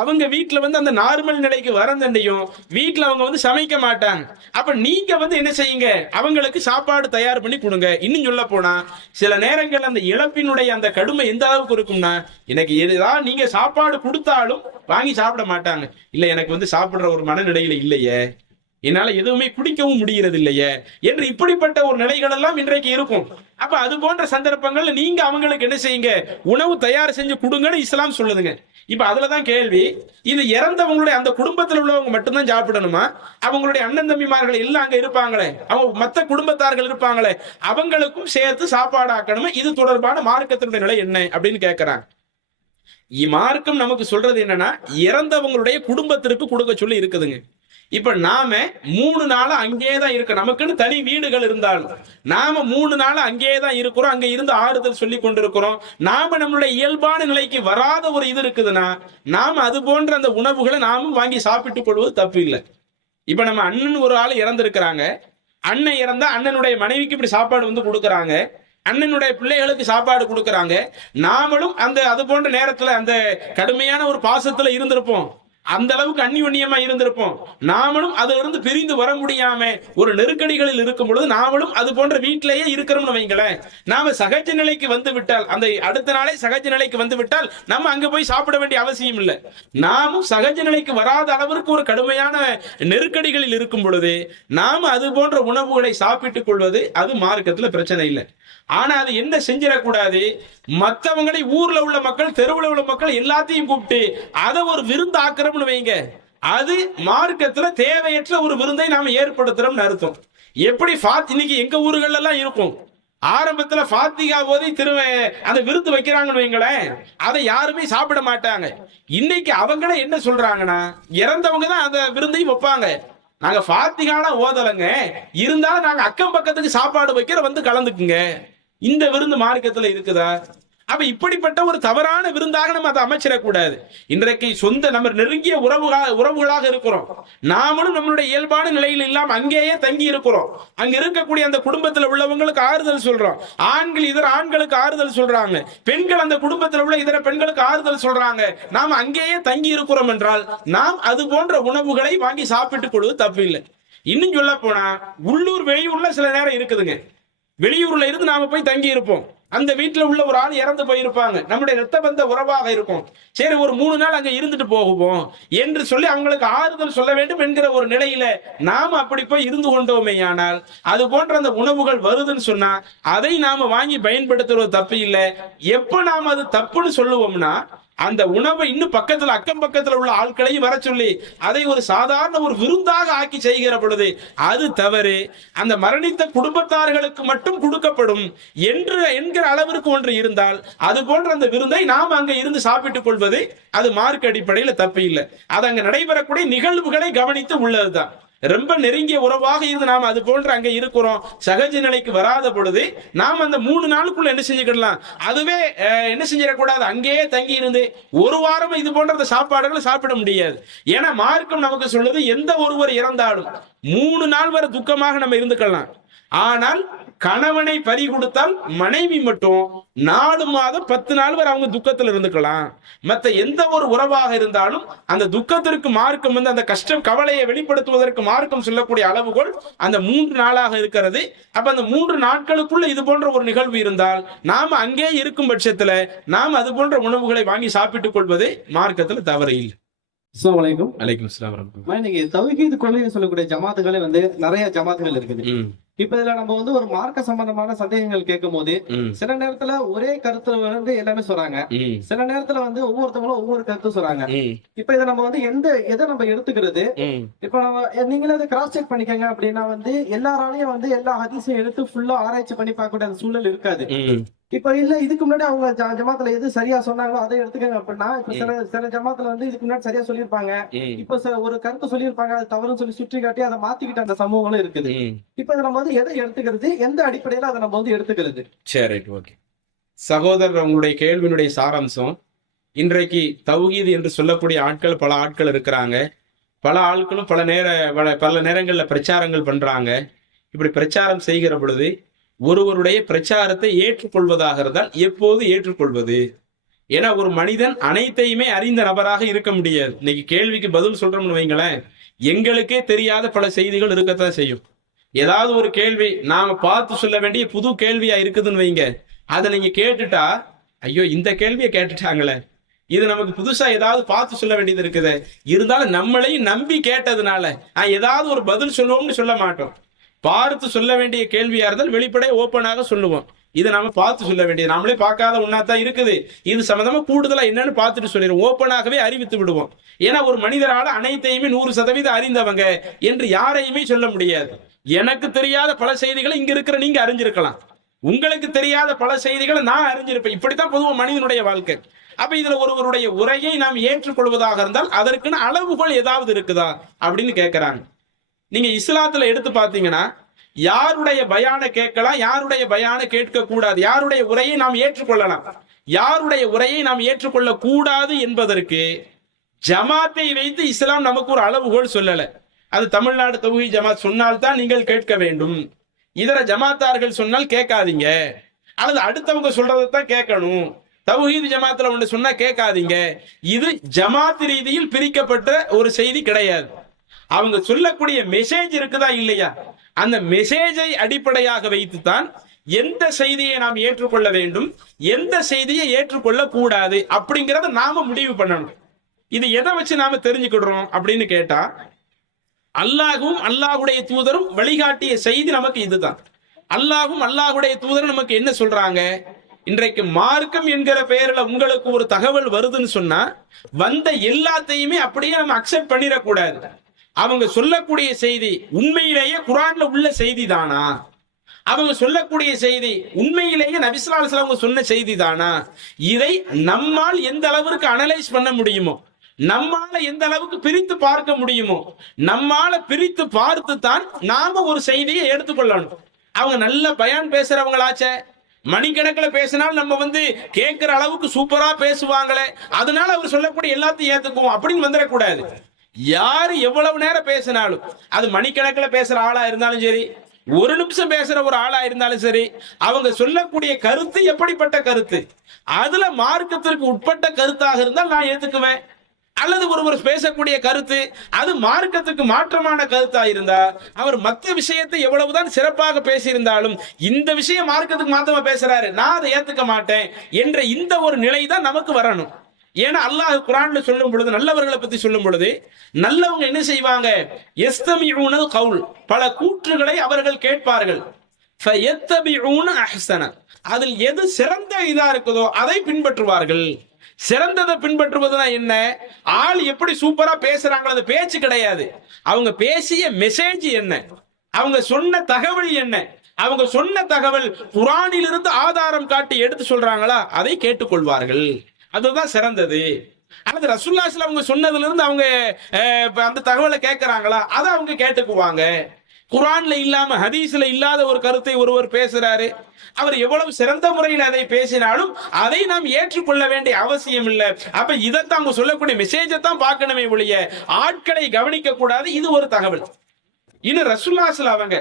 அவங்க வீட்டுல அந்த நார்மல் நிலைக்கு வரந்தண்டையும் வீட்டுல அவங்க சமைக்க மாட்டாங்க. அப்ப நீங்க என்ன செய்யுங்க, அவங்களுக்கு சாப்பாடு தயார் பண்ணி கொடுங்க. இன்னும் சொல்ல போனா சில நேரங்கள் அந்த இழப்பினுடைய அந்த கடுமை எந்த அளவுக்கு இருக்கும்னா, எனக்கு எதுதான் நீங்க சாப்பாடு கொடுத்தாலும் வாங்கி சாப்பிட மாட்டாங்க. இல்ல எனக்கு சாப்பிடுற ஒரு மனநிலையில இல்லையே, என்னால எதுவுமே குடிக்கவும் முடிகிறது இல்லையே என்று இப்படிப்பட்ட ஒரு நிலைகள் எல்லாம் இன்றைக்கு இருக்கும். அப்ப அது போன்ற சந்தர்ப்பங்கள்ல நீங்க அவங்களுக்கு என்ன செய்யுங்க, உணவு தயார் செஞ்சு கொடுங்கன்னு இஸ்லாம் சொல்லுதுங்க. இப்ப அதுலதான் கேள்வி, இது இறந்தவங்களுடைய அந்த குடும்பத்தில் உள்ளவங்க மட்டும்தான் சாப்பிடணுமா? அவங்களுடைய அண்ணன் தம்பிமார்கள் எல்லாம் அங்க இருப்பாங்களே, அவங்க மத்த குடும்பத்தார்கள் இருப்பாங்களே, அவங்களுக்கும் சேர்த்து சாப்பாடு ஆக்கணுமா? இது தொடர்பான மார்க்கத்தினுடைய நிலை என்ன அப்படின்னு கேட்கிறாங்க. மார்க்கம் நமக்கு சொல்றது என்னன்னா, இறந்தவங்களுடைய குடும்பத்திற்கு கொடுக்க சொல்லி இருக்குதுங்க. இப்ப நாம 3 நாள் அங்கேதான் இருக்க, நமக்குன்னு தனி வீடுகள் இருந்தாலும் நாம 3 நாள் அங்கேதான் இருக்கிறோம். அங்க இருந்து ஆறுதல் சொல்லி கொண்டிருக்கிறோம். நாம நம்மளுடைய இயல்பான நிலைக்கு வராத ஒரு இது இருக்குதுன்னா, நாம அது போன்ற அந்த உணவுகளை நாமும் வாங்கி சாப்பிட்டுக் கொள்வது தப்பு இல்லை. இப்ப நம்ம அண்ணன் ஒரு ஆள் இறந்திருக்கிறாங்க, அண்ணன் இறந்தா அண்ணனுடைய மனைவிக்கு இப்படி சாப்பாடு கொடுக்கறாங்க, அண்ணனுடைய பிள்ளைகளுக்கு சாப்பாடு கொடுக்கறாங்க. நாமளும் அது போன்ற நேரத்துல அந்த கடுமையான ஒரு பாசத்துல இருந்திருப்போம், அந்த அளவுக்கு அந்நியுன்னியமா இருந்திருப்போம். நாமளும் அதுல இருந்து பிரிந்து வர முடியாம ஒரு நெருக்கடிகளில் இருக்கும் பொழுது நாமளும் அது போன்ற வீட்டிலேயே இருக்கிறோம்னு வைங்களேன். நாம சகஜ நிலைக்கு வந்து விட்டால், அந்த அடுத்த நாளே சகஜ நிலைக்கு வந்து விட்டால் நம்ம அங்க போய் சாப்பிட வேண்டிய அவசியம் இல்லை. நாமும் சகஜ நிலைக்கு வராத அளவிற்கு ஒரு கடுமையான நெருக்கடிகளில் இருக்கும் பொழுது நாம அது போன்ற உணவுகளை சாப்பிட்டுக் கொள்வது அது மார்க்கத்துல பிரச்சனை இல்லை. ஆனா அது என்ன செஞ்சிடக்கூடாது, மற்றவங்களை ஊர்ல உள்ள மக்கள், தெருவுல உள்ள மக்கள் எல்லாத்தையும் கூப்பிட்டு அதை ஒரு விருந்து ஆக்கிறோம்னு வைங்க, அது மார்க்கத்துல தேவையற்ற ஒரு விருந்தை நாம ஏற்படுத்துறோம்னு அர்த்தம். எப்படி இன்னைக்கு எங்க ஊர்கள்ல எல்லாம் இருக்கும், ஆரம்பத்துல ஃபாத்திகா ஓதி அந்த விருந்து வைக்கிறாங்கன்னு வைங்களேன், அதை யாருமே சாப்பிட மாட்டாங்க. இன்னைக்கு அவங்கள என்ன சொல்றாங்கன்னா, இறந்தவங்க தான் அந்த விருந்தையும் வைப்பாங்க. நாங்க ஃபாத்திகாலாம் ஓதலைங்க, இருந்தாலும் நாங்க அக்கம் பக்கத்துக்கு சாப்பாடு வைக்கிற கலந்துக்குங்க. இந்த விருந்து மார்க்கத்துல இருக்குதா? அப்ப இப்படிப்பட்ட ஒரு தவறான விருந்தாக நம்ம அதை அமைச்சிடக்கூடாது. இன்றைக்கு நம்ம நெருங்கிய உறவுகளாக இருக்கிறோம், நாமளும் நம்மளுடைய இயல்பான நிலையில் இல்லாம அங்கேயே தங்கி இருக்கிறோம். அங்க இருக்கக்கூடிய அந்த குடும்பத்தில் உள்ளவங்களுக்கு ஆறுதல் சொல்றோம், ஆண்கள் இதர ஆண்களுக்கு ஆறுதல் சொல்றாங்க, பெண்கள் அந்த குடும்பத்தில் உள்ள இதர பெண்களுக்கு ஆறுதல் சொல்றாங்க. நாம் அங்கேயே தங்கி இருக்கிறோம் என்றால் நாம் அது போன்ற உணவுகளை வாங்கி சாப்பிட்டுக் கொள்வது தப்பு இல்லை. இன்னும் சொல்ல போனா உள்ளூர் வெளியூர்ல சில நேரம் இருக்குதுங்க, வெளியூர்ல இருந்து நாம போய் தங்கி இருப்போம், அந்த வீட்டுல உள்ள ஒரு ஆள் இறந்து போயிருப்பாங்க, நம்முடைய ரத்த பந்த உறவாக இருக்கும், சரி ஒரு 3 நாள் அங்க இருந்துட்டு போகுவோம் என்று சொல்லி அவங்களுக்கு ஆறுதல் சொல்ல வேண்டும் என்கிற ஒரு நிலையில நாம அப்படி போய் இருந்து கொண்டோமே, ஆனால் அது போன்ற அந்த உணவுகள் வருதுன்னு சொன்னா அதை நாம வாங்கி பயன்படுத்துறது தப்பு இல்லை. எப்ப நாம அது தப்புன்னு சொல்லுவோம்னா, அந்த உணவை இன்னும் பக்கத்துல அக்கம் பக்கத்துல உள்ள ஆட்களையும் வர சொல்லி அதை ஒரு சாதாரண ஒரு விருந்தாக ஆக்கி செய்கிற பொழுது அது தவறு. அந்த மரணித்த குடும்பத்தார்களுக்கு மட்டும் கொடுக்கப்படும் என்கிற அளவிற்கு ஒன்று இருந்தால் அது போன்ற அந்த விருந்தை நாம் அங்க இருந்து சாப்பிட்டுக் கொள்வது அது மார்க்க அடிப்படையில் தப்பு இல்லை. அது அங்க நடைபெறக்கூடிய நிகழ்வுகளை கவனித்து உள்ளதுதான். ரொம்ப நெருங்கிய உறவாக இருந்து நாம் அது போன்று அங்க இருக்கிறோம், சகஜ நிலைக்கு வராத பொழுது நாம் அந்த 3 நாளுக்குள்ள என்ன செஞ்சுக்கலாம், அதுவே என்ன செஞ்சிடக்கூடாது, அங்கேயே தங்கி இருந்து ஒரு வாரம் இது போன்ற சாப்பாடுகளை சாப்பிட முடியாது. ஏன்னா மார்க்கம் நமக்கு சொல்லுது, எந்த ஒருவர் இறந்தாலும் 3 நாள் வரை துக்கமாக நம்ம இருந்துக்கலாம். ஆனால் கணவனை பறி கொடுத்தால் மனைவி மட்டும் 4 மாதம் 10 நாள் வரை அவங்க துக்கத்தில் இருந்துக்கலாம். மற்ற எந்த ஒரு உறவாக இருந்தாலும் அந்த துக்கத்திற்கு மார்க்கம் அந்த கஷ்டம் கவலையை வெளிப்படுத்துவதற்கு மார்க்கம் சொல்லக்கூடிய அளவுகோல் அந்த 3 நாளாக இருக்கிறது. அப்ப அந்த 3 நாட்களுக்குள்ள இது போன்ற ஒரு நிகழ்வு இருந்தால் நாம அங்கே இருக்கும் பட்சத்துல நாம் அது போன்ற உணவுகளை வாங்கி சாப்பிட்டுக் கொள்வது மார்க்கத்துல தவறு இல்லை. நீங்க தௌஹீத் கொள்கையை சொல்லக்கூடிய ஜமாத்துகளே நிறைய ஜமாத்துகள் இருக்குது. இப்ப இதுல நம்ம ஒரு மார்க்க சம்பந்தமான சந்தேகங்கள் கேட்கும் போது சில நேரத்துல ஒரே கருத்து எல்லாமே சொல்றாங்க, சில நேரத்துல ஒவ்வொருத்தவங்களும் ஒவ்வொரு கருத்து சொல்றாங்க. இப்ப இதை நம்ம எதை நம்ம எடுத்துக்கிறது, இப்ப நம்ம நீங்களே அதை கிராஸ் செக் பண்ணிக்கங்க அப்படின்னா எல்லாராலையும் எல்லா ஹதீஸையும் எடுத்து ஃபுல்லா ஆராய்ச்சி பண்ணி பார்க்கக்கூடிய அந்த சூழல் இருக்காது. இப்ப இல்ல இதுக்கு முன்னாடி அவங்க ஜமாத்துல எது சரியா சொன்னாங்களோ அதை எடுத்துக்கங்க அப்படின்னா, இப்ப சில ஜமாத்துல இதுக்கு முன்னாடி சரியா சொல்லியிருப்பாங்க, இப்ப ஒரு கருத்து சொல்லியிருப்பாங்க, அது தவறுன்னு சொல்லி சுற்றி காட்டி அதை மாத்திக்கிட்ட அந்த சமூகங்களும் இருக்குது. இப்ப நம்ம எதை எடுத்துக்கிறது, எந்த அடிப்படையில அதை நம்ம எடுத்துக்கிறது? சரி, ஓகே சகோதரர், உங்களுடைய கேள்வியினுடைய சாராம்சம், இன்றைக்கு தௌஹீத் என்று சொல்லக்கூடிய ஆட்கள் பல ஆட்கள் இருக்கிறாங்க. பல ஆட்களும் பல நேரங்கள்ல பிரச்சாரங்கள் பண்றாங்க. இப்படி பிரச்சாரம் செய்கிற பொழுது ஒருவருடைய பிரச்சாரத்தை ஏற்றுக்கொள்வதாக இருந்தால் எப்போது ஏற்றுக்கொள்வது? ஏன்னா ஒரு மனிதன் அனைத்தையுமே அறிந்த நபராக இருக்க முடியாது. இன்னைக்கு கேள்விக்கு பதில் சொல்றோம்னு வைங்களேன், எங்களுக்கே தெரியாத பல செய்திகள் இருக்கத்தான் செய்யும். ஏதாவது ஒரு கேள்வி நாம பார்த்து சொல்ல வேண்டிய புது கேள்வியா இருக்குதுன்னு வைங்க, அதை நீங்க கேட்டுட்டா ஐயோ இந்த கேள்வியை கேட்டுட்டாங்களே, இது நமக்கு புதுசா ஏதாவது பார்த்து சொல்ல வேண்டியது இருக்குது. இருந்தாலும் நம்மளையும் நம்பி கேட்டதுனால ஏதாவது ஒரு பதில் சொல்லுவோம்னு சொல்ல மாட்டோம். பார்த்து சொல்ல வேண்டிய கேள்வியா இருந்தால் வெளிப்படையா ஓப்பனாக சொல்லுவோம். இதை நாம பார்த்து சொல்ல வேண்டியது, நம்மளே பார்க்காத ஒன்னாத்தான் இருக்குது, இது சம்பந்தமா கூடுதலா என்னன்னு பார்த்துட்டு சொல்லிடுவோம், ஓப்பனாகவே அறிவித்து விடுவோம். ஏன்னா ஒரு மனிதரால அனைத்தையுமே 100% அறிந்தவங்க என்று யாரையுமே சொல்ல முடியாது. எனக்கு தெரியாத பல செய்திகளை இங்க இருக்கிற நீங்க அறிஞ்சிருக்கலாம், உங்களுக்கு தெரியாத பல செய்திகளை நான் அறிஞ்சிருப்பேன். இப்படித்தான் பொதுவாக மனிதனுடைய வாழ்க்கை. அப்ப இதுல ஒருவருடைய உரையை நாம் ஏற்றுக்கொள்வதாக இருந்தால் அதற்குன்னு அளவுகள் ஏதாவது இருக்குதா அப்படின்னு கேட்கிறாங்க. நீங்க இஸ்லாத்துல எடுத்து பாத்தீங்கன்னா யாருடைய பயான கேட்கலாம், யாருடைய பயான கேட்க கூடாது, யாருடைய உரையை நாம் ஏற்றுக்கொள்ளலாம், யாருடைய உரையை நாம் ஏற்றுக்கொள்ள கூடாது என்பதற்கு ஜமாத்தை வைத்து இஸ்லாம் நமக்கு ஒரு அளவுகோல் சொல்லல. அது தமிழ்நாடு தௌஹீத் ஜமாத் சொன்னால்தான் நீங்கள் கேட்க வேண்டும், இதர ஜமாத்தார்கள் சொன்னால் கேட்காதீங்க, அல்லது அடுத்தவங்க சொல்றதான் கேட்கணும், தௌஹீத் ஜமாத்துல ஒன்று சொன்னா கேட்காதீங்க. இது ஜமாத் ரீதியில் பிரிக்கப்பட்ட ஒரு செய்தி கிடையாது. அவங்க சொல்லக்கூடிய மெசேஜ் இருக்குதா இல்லையா, அந்த மெசேஜை அடிப்படையாக வைத்துத்தான் எந்த செய்தியை நாம் ஏற்றுக்கொள்ள வேண்டும், எந்த செய்தியை ஏற்றுக்கொள்ள கூடாது அப்படிங்கறத நாம முடிவு பண்ணணும். இது எதை வச்சு நாம தெரிஞ்சுக்கிடுறோம் அப்படின்னு கேட்டா, அல்லாஹும் அல்லாஹுடைய தூதரும் வழிகாட்டிய செய்தி நமக்கு இதுதான். அல்லாஹும் அல்லாஹுடைய தூதரும் நமக்கு என்ன சொல்றாங்க, இன்றைக்கு மார்க்கம் என்கிற பெயர்ல உங்களுக்கு ஒரு தகவல் வருதுன்னு சொன்னா வந்த எல்லாத்தையுமே அப்படியே நம்ம அக்செப்ட் பண்ணிடக்கூடாது. அவங்க சொல்லக்கூடிய செய்தி உண்மையிலேயே குர்ஆன்ல உள்ள செய்தி தானா, அவங்க சொல்லக்கூடிய செய்தி உண்மையிலேயே நபி ஸல்லல்லாஹு அலைஹி வஸல்லம் சொன்ன செய்தி தானா, இதை நம்மால் எந்த அளவுக்கு அனலைஸ் பண்ண முடியுமோ, நம்மால எந்த அளவுக்கு பிரித்து பார்க்க முடியுமோ, நம்மால பிரித்து பார்த்து தான் நாம ஒரு செய்தியை எடுத்துக்கொள்ளணும். அவங்க நல்ல பயான் பேசுறவங்களாச்சே, மணிக்கணக்கில் பேசினால் நம்ம கேட்கிற அளவுக்கு சூப்பரா பேசுவாங்களே, அதனால அவர் சொல்லக்கூடிய எல்லாத்தையும் ஏத்துக்குவோம் அப்படின்னு வந்துடக்கூடாது. யாரு எவ்வளவு நேரம் பேசினாலும், அது மணிக்கணக்கில் பேசுற ஆளா இருந்தாலும் சரி, ஒரு நிமிஷம் பேசுற ஒரு ஆளா இருந்தாலும் சரி, அவங்க சொல்லக்கூடிய கருத்து எப்படிப்பட்ட கருத்து, அதுல மார்க்கத்திற்கு உட்பட்ட கருத்தாக இருந்தால் நான் ஏத்துக்குவேன். அல்லது ஒருவர் பேசக்கூடிய கருத்து அது மார்க்கத்துக்கு மாற்றமான கருத்தா இருந்தா, அவர் மற்ற விஷயத்தை எவ்வளவுதான் சிறப்பாக பேசியிருந்தாலும் இந்த விஷயம் மார்க்கத்துக்கு மாற்றமா பேசுறாரு, நான் அதை ஏத்துக்க மாட்டேன் என்ற இந்த ஒரு நிலை தான் நமக்கு வரணும். ஏன்னா அல்லாஹ் குர்ஆன்ல சொல்லும் பொழுது, நல்லவர்களை பத்தி சொல்லும் பொழுது, நல்லவங்க என்ன செய்வாங்க, யஸ்தமிஊனல் கவுல், பல கூற்றுகளை அவர்கள் கேட்பார்கள், ஃபயத்தபிஊன அஹ்ஸன, அதில் எது சிறந்த இதா இருக்குதோ அதை பின்பற்றுவார்கள். சிறந்ததை பின்பற்றுவதுனா என்ன, ஆள் எப்படி சூப்பரா பேசுறாங்களோ அது பேச்சு கிடையாது, அவங்க பேசிய மெசேஜ் என்ன, அவங்க சொன்ன தகவல் என்ன, அவங்க சொன்ன தகவல் குர்ஆனிலிருந்து ஆதாரம் காட்டி எடுத்து சொல்றாங்களா அதை கேட்டுக்கொள்வார்கள், அதுதான் சிறந்தது. அல்லது ரசூலுல்லாஹி ஸல்லல்லாஹு அலைஹி வஸல்லம் சொன்னதுல இருந்து அவங்க அந்த தகவலை கேட்கறாங்களா அதை அவங்க கேட்டுக்குவாங்க. குர்ஆன்ல இல்லாம ஹதீஸ்ல இல்லாத ஒரு கருத்தை ஒருவர் பேசுறாரு, அவர் எவ்வளவு சிறந்த முறையில் அதை பேசினாலும் அதை நாம் ஏற்றுக்கொள்ள வேண்டிய அவசியம் இல்லை. அப்ப இதைத்தான் அவங்க சொல்லக்கூடிய மெசேஜை தான் பார்க்கணுமே ஒழிய ஆட்களை கவனிக்க கூடாது. இது ஒரு தகவல். இன்னும் ரசூலுல்லாஹி ஸல்லல்லாஹு அலைஹி வஸல்லம் அவங்க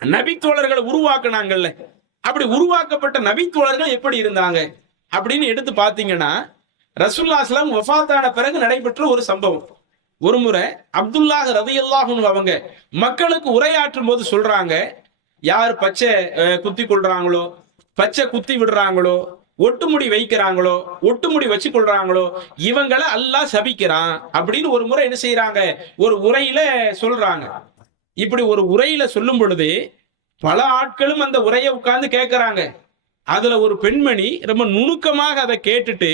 நபித்தோழர்களை உருவாக்குனாங்கல்ல, அப்படி உருவாக்கப்பட்ட நபித்தோழர்கள் எப்படி இருந்தாங்க அப்படின்னு எடுத்து பாத்தீங்கன்னா, ரசூலுல்லாஹி ஸல்லல்லாஹு அலைஹி வஸல்லம் வஃபாத்தான பிறகு நடைபெற்ற ஒரு சம்பவம். ஒரு முறை அப்துல்லாஹ் ரலியல்லாஹு அன்ஹு அவங்க மக்களுக்கு உரையாற்றும் போது சொல்றாங்க, யார் பச்சை குத்தி கொள்றாங்களோ, பச்சை குத்தி விடுறாங்களோ, ஒட்டுமுடி வைக்கிறாங்களோ, ஒட்டுமுடி வச்சு கொள்றாங்களோ, இவங்களை அல்லாஹ் சபிக்கிறான் அப்படின்னு ஒரு முறை என்ன செய்யறாங்க, ஒரு உரையில சொல்றாங்க. இப்படி ஒரு உரையில சொல்லும் பொழுது பல ஆட்களும் அந்த உரையை உட்கார்ந்து கேட்கிறாங்க. அதுல ஒரு பெண்மணி ரொம்ப நுணுக்கமாக அதை கேட்டுட்டு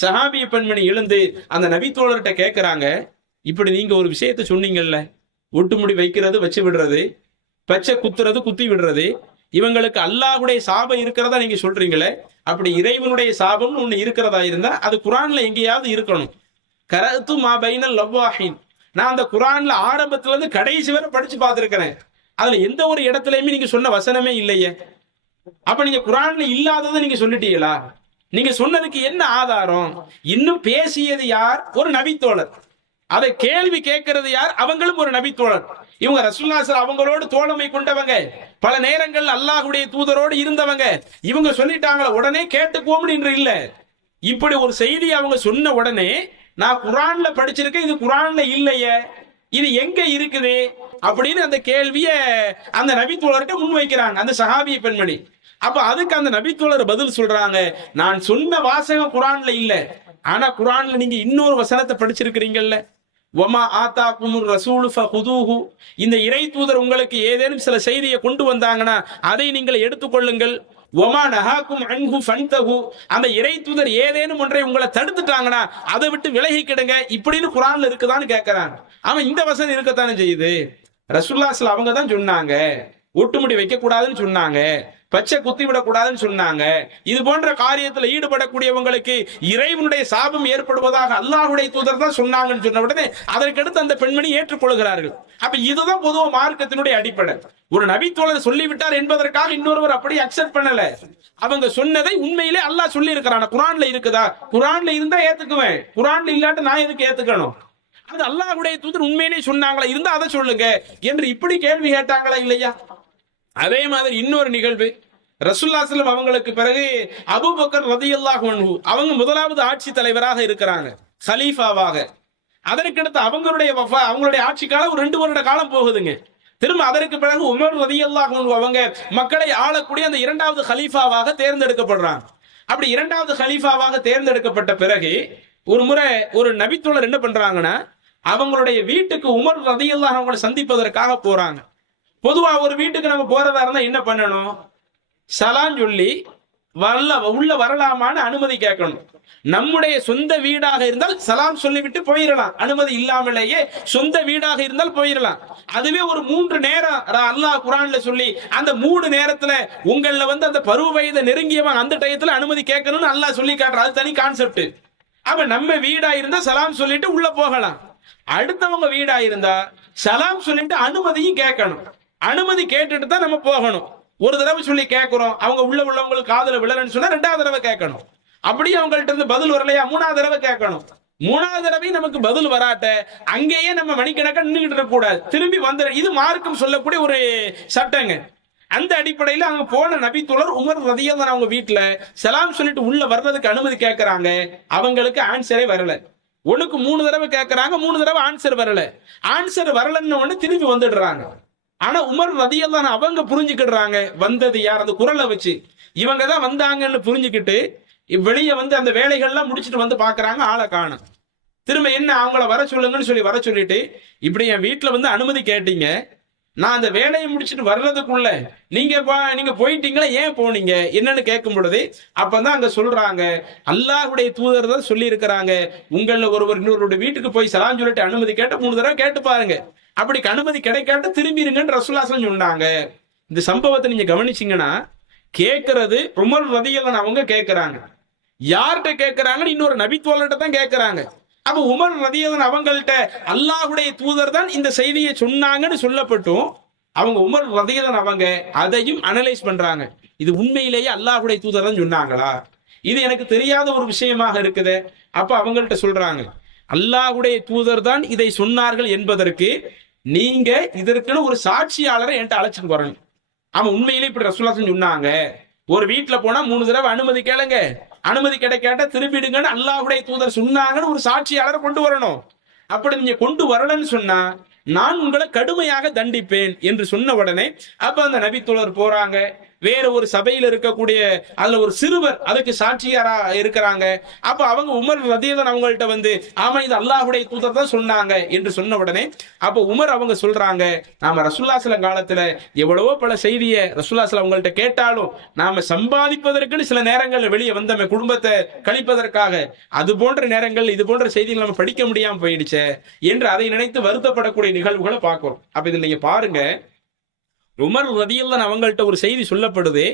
சஹாபிய பெண்மணி எழுந்து அந்த நபித்தோழர்கிட்ட கேட்கிறாங்க, இப்படி நீங்க ஒரு விஷயத்த சொன்னீங்கல்ல, ஒட்டுமுடி வைக்கிறது வச்சு விடுறது, பச்சை குத்துறது குத்தி விடுறது, இவங்களுக்கு அல்லாஹ்வுடைய சாபம் இருக்கிறதா நீங்க சொல்றீங்களே, அப்படி இறைவனுடைய சாபம்னு ஒண்ணு இருக்கிறதா இருந்தா அது குர்ஆன்ல எங்கேயாவது இருக்கணும். கரஅத்து மா பைனல் லவ்வாஹின், நான் அந்த குர்ஆன்ல ஆரம்பத்துல இருந்து கடைசி வரை படிச்சு பார்த்திருக்கிறேன், அதுல எந்த ஒரு இடத்துலயுமே நீங்க சொன்ன வசனமே இல்லையே. அப்ப நீங்க குர்ஆன்ல இல்லாததை நீங்க சொல்லிட்டீங்களா, நீங்க சொன்னதுக்கு என்ன ஆதாரம்? இன்னும் பேசியது யார்? ஒரு நபித்தோழர். அதை கேள்வி கேட்கிறது யார்? அவங்களும் ஒரு நபித்தோழர். இவங்க ரசூலுல்லாஹி ஸல்லல்லாஹு அலைஹி வஸல்லம் அவங்களோடு தோழமை கொண்டவங்க, பல நேரங்கள் அல்லாஹ்வுடைய தூதரோடு இருந்தவங்க இவங்க சொல்லிட்டாங்களா உடனே கேட்டுக்குவோம் என்று இல்ல. இப்படி ஒரு செய்தி அவங்க சொன்ன உடனே நான் குர்ஆன்ல படிச்சிருக்கேன், இது குர்ஆன்ல இல்லையே, இது எங்க இருக்குது அப்படின்னு அந்த கேள்விய அந்த நபித்தோழர்கிட்ட முன்வைக்கிறாங்க அந்த சஹாபிய பெண்மணி. அப்ப அதுக்கு அந்த நபித்தோழர் பதில் சொல்றாங்க, நான் சொன்ன வாசகம் குர்ஆன்ல இல்ல, ஆனா குர்ஆன்ல நீங்க இன்னொரு வசனத்தை படிச்சிருக்கிறீங்கல்ல, வமா ஆதாகுமுர் ரசூலு ஃபகுதூஹு, இந்த இறை தூதர் உங்களுக்கு ஏதேனும் சில செய்தியை கொண்டு வந்தாங்கன்னா அதை நீங்கள் எடுத்துக்கொள்ளுங்கள். வமா நஹாக்கும் அன்ஹு ஃபன்தஹு, அந்த இறை தூதர் ஏதேனும் ஒன்றை உங்களை தடுத்துட்டாங்கன்னா அதை விட்டு விலகி கிடுங்க இப்படின்னு குர்ஆன்ல இருக்குதான்னு கேட்கறாங்க. அவன் இந்த வசனம் இருக்கத்தானே செய்யுது. ரசூலுல்லாஹி ஸல்லல்லாஹு அவங்க தான் சொன்னாங்க ஒட்டுமுடி வைக்க கூடாதுன்னு சொன்னாங்க, பச்சை குத்தி விடக்கூடாதுன்னு சொன்னாங்க. இது போன்ற காரியத்தில் ஈடுபடக்கூடியவங்களுக்கு இறைவனுடைய சாபம் ஏற்படுவதாக அல்லாஹ்வுடைய தூதர் தான் சொன்னாங்கன்னு சொன்ன உடனே அதற்கடுத்து அந்த பெண்மணி ஏற்றுக்கொள்கிறார்கள். அப்ப இதுதான் பொதுவாக மார்க்கத்தினுடைய அடிப்படை. ஒரு நபித்தோழர் சொல்லிவிட்டார் என்பதற்காக இன்னொருவர் அப்படி அக்செப்ட் பண்ணல. அவங்க சொன்னதை உண்மையிலே அல்லாஹ் சொல்லி இருக்கிறான். குர்ஆன்ல இருக்குதா? குர்ஆன்ல இருந்தா ஏத்துக்குவேன், குர்ஆன்ல இல்லாட்ட நான் எதுக்கு ஏத்துக்கணும்? அது அல்லாஹ்வுடைய தூதர் உண்மையிலே சொன்னாங்களா, இருந்தா அதை சொல்லுங்க என்று இப்படி கேள்வி கேட்டாங்களா இல்லையா? அதே மாதிரி இன்னொரு நிகழ்வு, ரசூலுல்லாஹி ஸல்லல்லாஹு அலைஹி வஸல்லம் அவங்களுக்கு பிறகு அபூபக்கர் ரலியல்லாஹு அன்ஹு அவங்க முதலாவது ஆட்சி தலைவராக இருக்கிறாங்க, கலீஃபாவாக. அதற்கடுத்து அவங்களுடைய ஆட்சி காலம் ஒரு 2 வருட காலம் போகுதுங்க. திரும்ப அதற்கு பிறகு உமர் ரலியல்லாஹு அன்ஹு அவங்க மக்களை ஆளக்கூடிய அந்த 2வது கலீஃபாவாக தேர்ந்தெடுக்கப்படுறாங்க. அப்படி 2வது கலீஃபாவாக தேர்ந்தெடுக்கப்பட்ட பிறகு ஒரு முறை ஒரு நபித்தோழர் என்ன பண்றாங்கன்னா, அவங்களுடைய வீட்டுக்கு உமர் ரலியல்லாஹு அவங்களை சந்திப்பதற்காக போறாங்க. பொதுவா ஒரு வீட்டுக்கு நம்ம போறதா இருந்தா என்ன பண்ணணும்? சலாம் சொல்லி உள்ள வரலாமான்னு அனுமதி கேட்கணும். நம்முடைய சொந்த வீடாக இருந்தால் சலாம் சொல்லிவிட்டு போயிடலாம், அனுமதி இல்லாமலேயே. சொந்த வீடாக இருந்தால் போயிடலாம். அதுவே ஒரு 3 நேரம் அல்லாஹ் குர்ஆன்ல சொல்லி அந்த 3 நேரத்துல உங்கள அந்த பருவ வயதை நெருங்கியவன் அந்த டயத்துல அனுமதி கேட்கணும்னு அல்லாஹ் சொல்லி காட்டுற, அது தனி கான்செப்ட். அப்ப நம்ம வீடா இருந்தா சலாம் சொல்லிட்டு உள்ள போகலாம். அடுத்தவங்க வீடா இருந்தா சலாம் சொல்லிட்டு அனுமதியும் கேட்கணும். அனுமதி கேட்டுட்டு தான் நம்ம போகணும். ஒரு தடவை சொல்லி கேட்கிறோம், அவங்க உள்ளவங்களுக்கு காதுல விழலன்னு சொன்னா 2வது தடவை கேட்கணும். அப்படியே அவங்கள்ட்ட இருந்து பதில் வரலையா 3வது தடவை கேட்கணும். 3வது தடவை நமக்கு பதில் வராட்ட அங்கேயே நம்ம மணிக்கணக்கா நின்றுகிட்டு இருக்க கூடாது, திரும்பி வந்துட. இது மார்க்கம் சொல்லக்கூடிய ஒரு சட்டங்க. அந்த அடிப்படையில் அங்க போன நபித்தோழர் உமர் ரலியல்லாஹு அவங்க வீட்டுல சலாம் சொல்லிட்டு உள்ள வர்றதுக்கு அனுமதி கேட்கறாங்க. அவங்களுக்கு ஆன்சரே வரல. ஒண்ணுக்கு 3 தடவை கேட்கறாங்க, 3 தடவை ஆன்சர் வரல. ஆன்சர் வரலன்னு உடனே திரும்பி வந்துடுறாங்க. ஆனா உமர் ரலியல்லாஹு அவங்க புரிஞ்சுக்கிடுறாங்க வந்தது யார், அந்த குரலை வச்சு இவங்க தான் வந்தாங்கன்னு புரிஞ்சுக்கிட்டு வெளியே அந்த வேலைகள்லாம் முடிச்சுட்டு பாக்குறாங்க, ஆளை காணும். திரும்ப என்ன அவங்கள வர சொல்லுங்கன்னு சொல்லி வர சொல்லிட்டு, இப்படி என் வீட்டுல அனுமதி கேட்டீங்க, நான் அந்த வேலையை முடிச்சுட்டு வர்றதுக்குள்ள நீங்க போயிட்டீங்களா, ஏன் போனீங்க என்னன்னு கேட்கும் பொழுது அப்பதான் அங்க சொல்றாங்க, அல்லாஹ்வுடைய தூதர் தான் சொல்லி இருக்கிறாங்க, உங்கள ஒருவர் இன்னொருடைய வீட்டுக்கு போய் சலாம் சொல்லிட்டு அனுமதி கேட்ட 3 தடவை கேட்டு பாருங்க, அப்படி அனுமதி கிடைக்காட்ட திரும்பிருங்கன்னு ரசூலுல்லாஹி ஸல்லல்லாஹு அலைஹி வஸல்லம் சொன்னாங்க. இந்த சம்பவத்தை நீங்க கவனிச்சீங்கன்னா கேட்கறது உமர் ரலியல்லாஹு அவங்க கேட்கறாங்க. யார்கிட்ட கேட்கறாங்கன்னு இன்னொரு நபித்தோழர்கிட்ட தான் கேட்கறாங்க. அப்ப உமர் ரலியல்லாஹு அவங்கள்ட்ட அல்லாஹ்வுடைய தூதர் தான் இந்த செய்தியை சொன்னாங்கன்னு சொல்லப்பட்டும் அவங்க உமர் ரலியல்லாஹு அவங்க அதையும் அனலைஸ் பண்றாங்க. இது உண்மையிலேயே அல்லாஹ்வுடைய தூதர் தான் சொன்னாங்களா, இது எனக்கு தெரியாத ஒரு விஷயமாக இருக்குது. அப்ப அவங்கள்ட்ட சொல்றாங்க, அல்லாஹ்வுடைய தூதர் தான் இதை சொன்னார்கள் என்பதற்கு நீங்க இதற்குன்னு ஒரு சாட்சியாளரை என்கிட்ட அழைச்சிட்டு வரணும். அவன் உண்மையிலே இப்படி ரசூலுல்லாஹி சொன்னாங்க, ஒரு வீட்டுல போனா 3 தடவை அனுமதி கேளுங்க, அனுமதி கிடைக்காட்ட திரும்பிடுங்கன்னு அல்லாஹ்வுடைய தூதர் சொன்னாங்கன்னு ஒரு சாட்சியாளரை கொண்டு வரணும். அப்படி நீங்க கொண்டு வரலன்னு சொன்னா நான் உங்களை கடுமையாக தண்டிப்பேன் என்று சொன்ன உடனே அப்ப அந்த நபித்தோழர் போறாங்க. வேற ஒரு சபையில் இருக்கக்கூடிய அதுல ஒரு சிறுவர் அதுக்கு சாட்சியாரா இருக்கிறாங்க. அப்ப அவங்க உமர் ரலியல்லாஹு அவங்கள்ட்ட ஆமா இது அல்லாஹ்வுடைய தூதர் தான் சொன்னாங்க என்று சொன்ன உடனே அப்ப உமர் அவங்க சொல்றாங்க, நாம ரசூலுல்லாஹி ஸல்லல்லாஹு அலைஹி காலத்துல எவ்வளவோ பல செய்தியை ரசூலுல்லாஹி ஸல்லல்லாஹு அவங்கள்ட்ட கேட்டாலும் நாம சம்பாதிப்பதற்குன்னு சில நேரங்கள்ல வெளியே வந்தோமே குடும்பத்தை கழிப்பதற்காக, அது போன்ற நேரங்கள் இது போன்ற செய்திகள் நம்ம படிக்க முடியாம போயிடுச்சு என்று அதை நினைத்து வருத்தப்படக்கூடிய நிகழ்வுகளை பார்க்கிறோம். அப்ப இதுல நீங்க பாருங்க, உமர் ரலியல்லாஹு அவங்கள்ட்ட ஒரு செய்தி சொல்லப்படுது,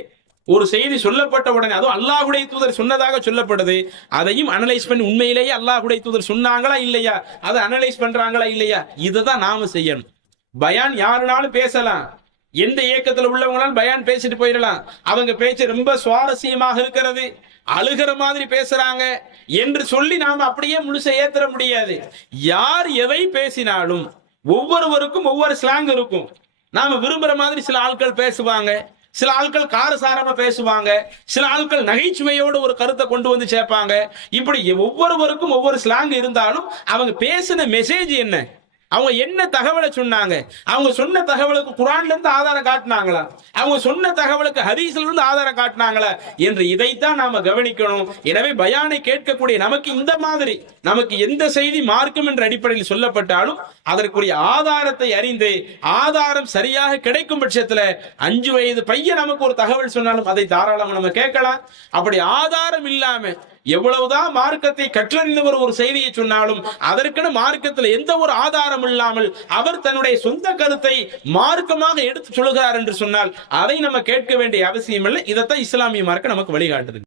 ஒரு செய்தி சொல்லப்பட்ட உடனே அதுவும் அல்லாஹ்வுடைய தூதர் சொன்னதாக சொல்லப்படுது, அதையும் அனலைஸ் பண்ணி உண்மையிலேயே அல்லாஹ்வுடைய தூதர் சொன்னாங்களா இல்லையா, அதை அனலைஸ் பண்றாங்களா இல்லையா, இதைதான் நாம செய்யணும். பயான் யாருனாலும் பேசலாம், எந்த இயக்கத்துல உள்ளவங்களாலும் பயான் பேசிட்டு போயிடலாம், அவங்க பேச்சு ரொம்ப சுவாரஸ்யமாக இருக்கிறது, அழுகிற மாதிரி பேசுறாங்க என்று சொல்லி நாம அப்படியே முழுச ஏத்துற முடியாது. யார் எதை பேசினாலும் ஒவ்வொருவருக்கும் ஒவ்வொரு ஸ்லாங் இருக்கும். நாம விரும்புற மாதிரி சில ஆட்கள் பேசுவாங்க, சில ஆட்கள் காரசாரமா பேசுவாங்க, சில ஆட்கள் நகைச்சுவையோடு ஒரு கருத்தை கொண்டு வந்து சேர்ப்பாங்க. இப்படி ஒவ்வொருவருக்கும் ஒவ்வொரு ஸ்லாங் இருந்தாலும் அவங்க பேசின மெசேஜ் என்ன, அவங்க என்ன தகவலை சொன்னாங்க, அவங்க சொன்ன தகவலுக்கு குர்ஆன்ல இருந்து ஆதாரம் காட்டினாங்களா, அவங்க சொன்ன தகவலுக்கு ஹதீஸ்ல இருந்து ஆதாரம் காட்டினாங்களா என்று இதைத்தான் நாம கவனிக்கணும். எனவே பயானை கேட்கக்கூடிய நமக்கு இந்த மாதிரி நமக்கு எந்த செய்தி மார்க்கம் என்ற அடிப்படையில் சொல்லப்பட்டாலும் அதற்குரிய ஆதாரத்தை அறிந்து ஆதாரம் சரியாக கிடைக்கும் பட்சத்துல 5 வயது பையன் நமக்கு ஒரு தகவல் சொன்னாலும் அதை தாராளமாக நம்ம கேட்கலாம். அப்படி ஆதாரம் இல்லாம எவ்வளவுதான் மார்க்கத்தை கற்றறிந்தவர் ஒரு செய்தியை சொன்னாலும் அதற்கென மார்க்கத்தில் எந்த ஒரு ஆதாரம் இல்லாமல் அவர் தன்னுடைய சொந்த கருத்தை மார்க்கமாக எடுத்து சொல்கிறார் என்று சொன்னால் அதை நம்ம கேட்க வேண்டிய அவசியம் இல்லை. இதைத்தான் இஸ்லாமிய மார்க்கம் நமக்கு வழிகாட்டுது.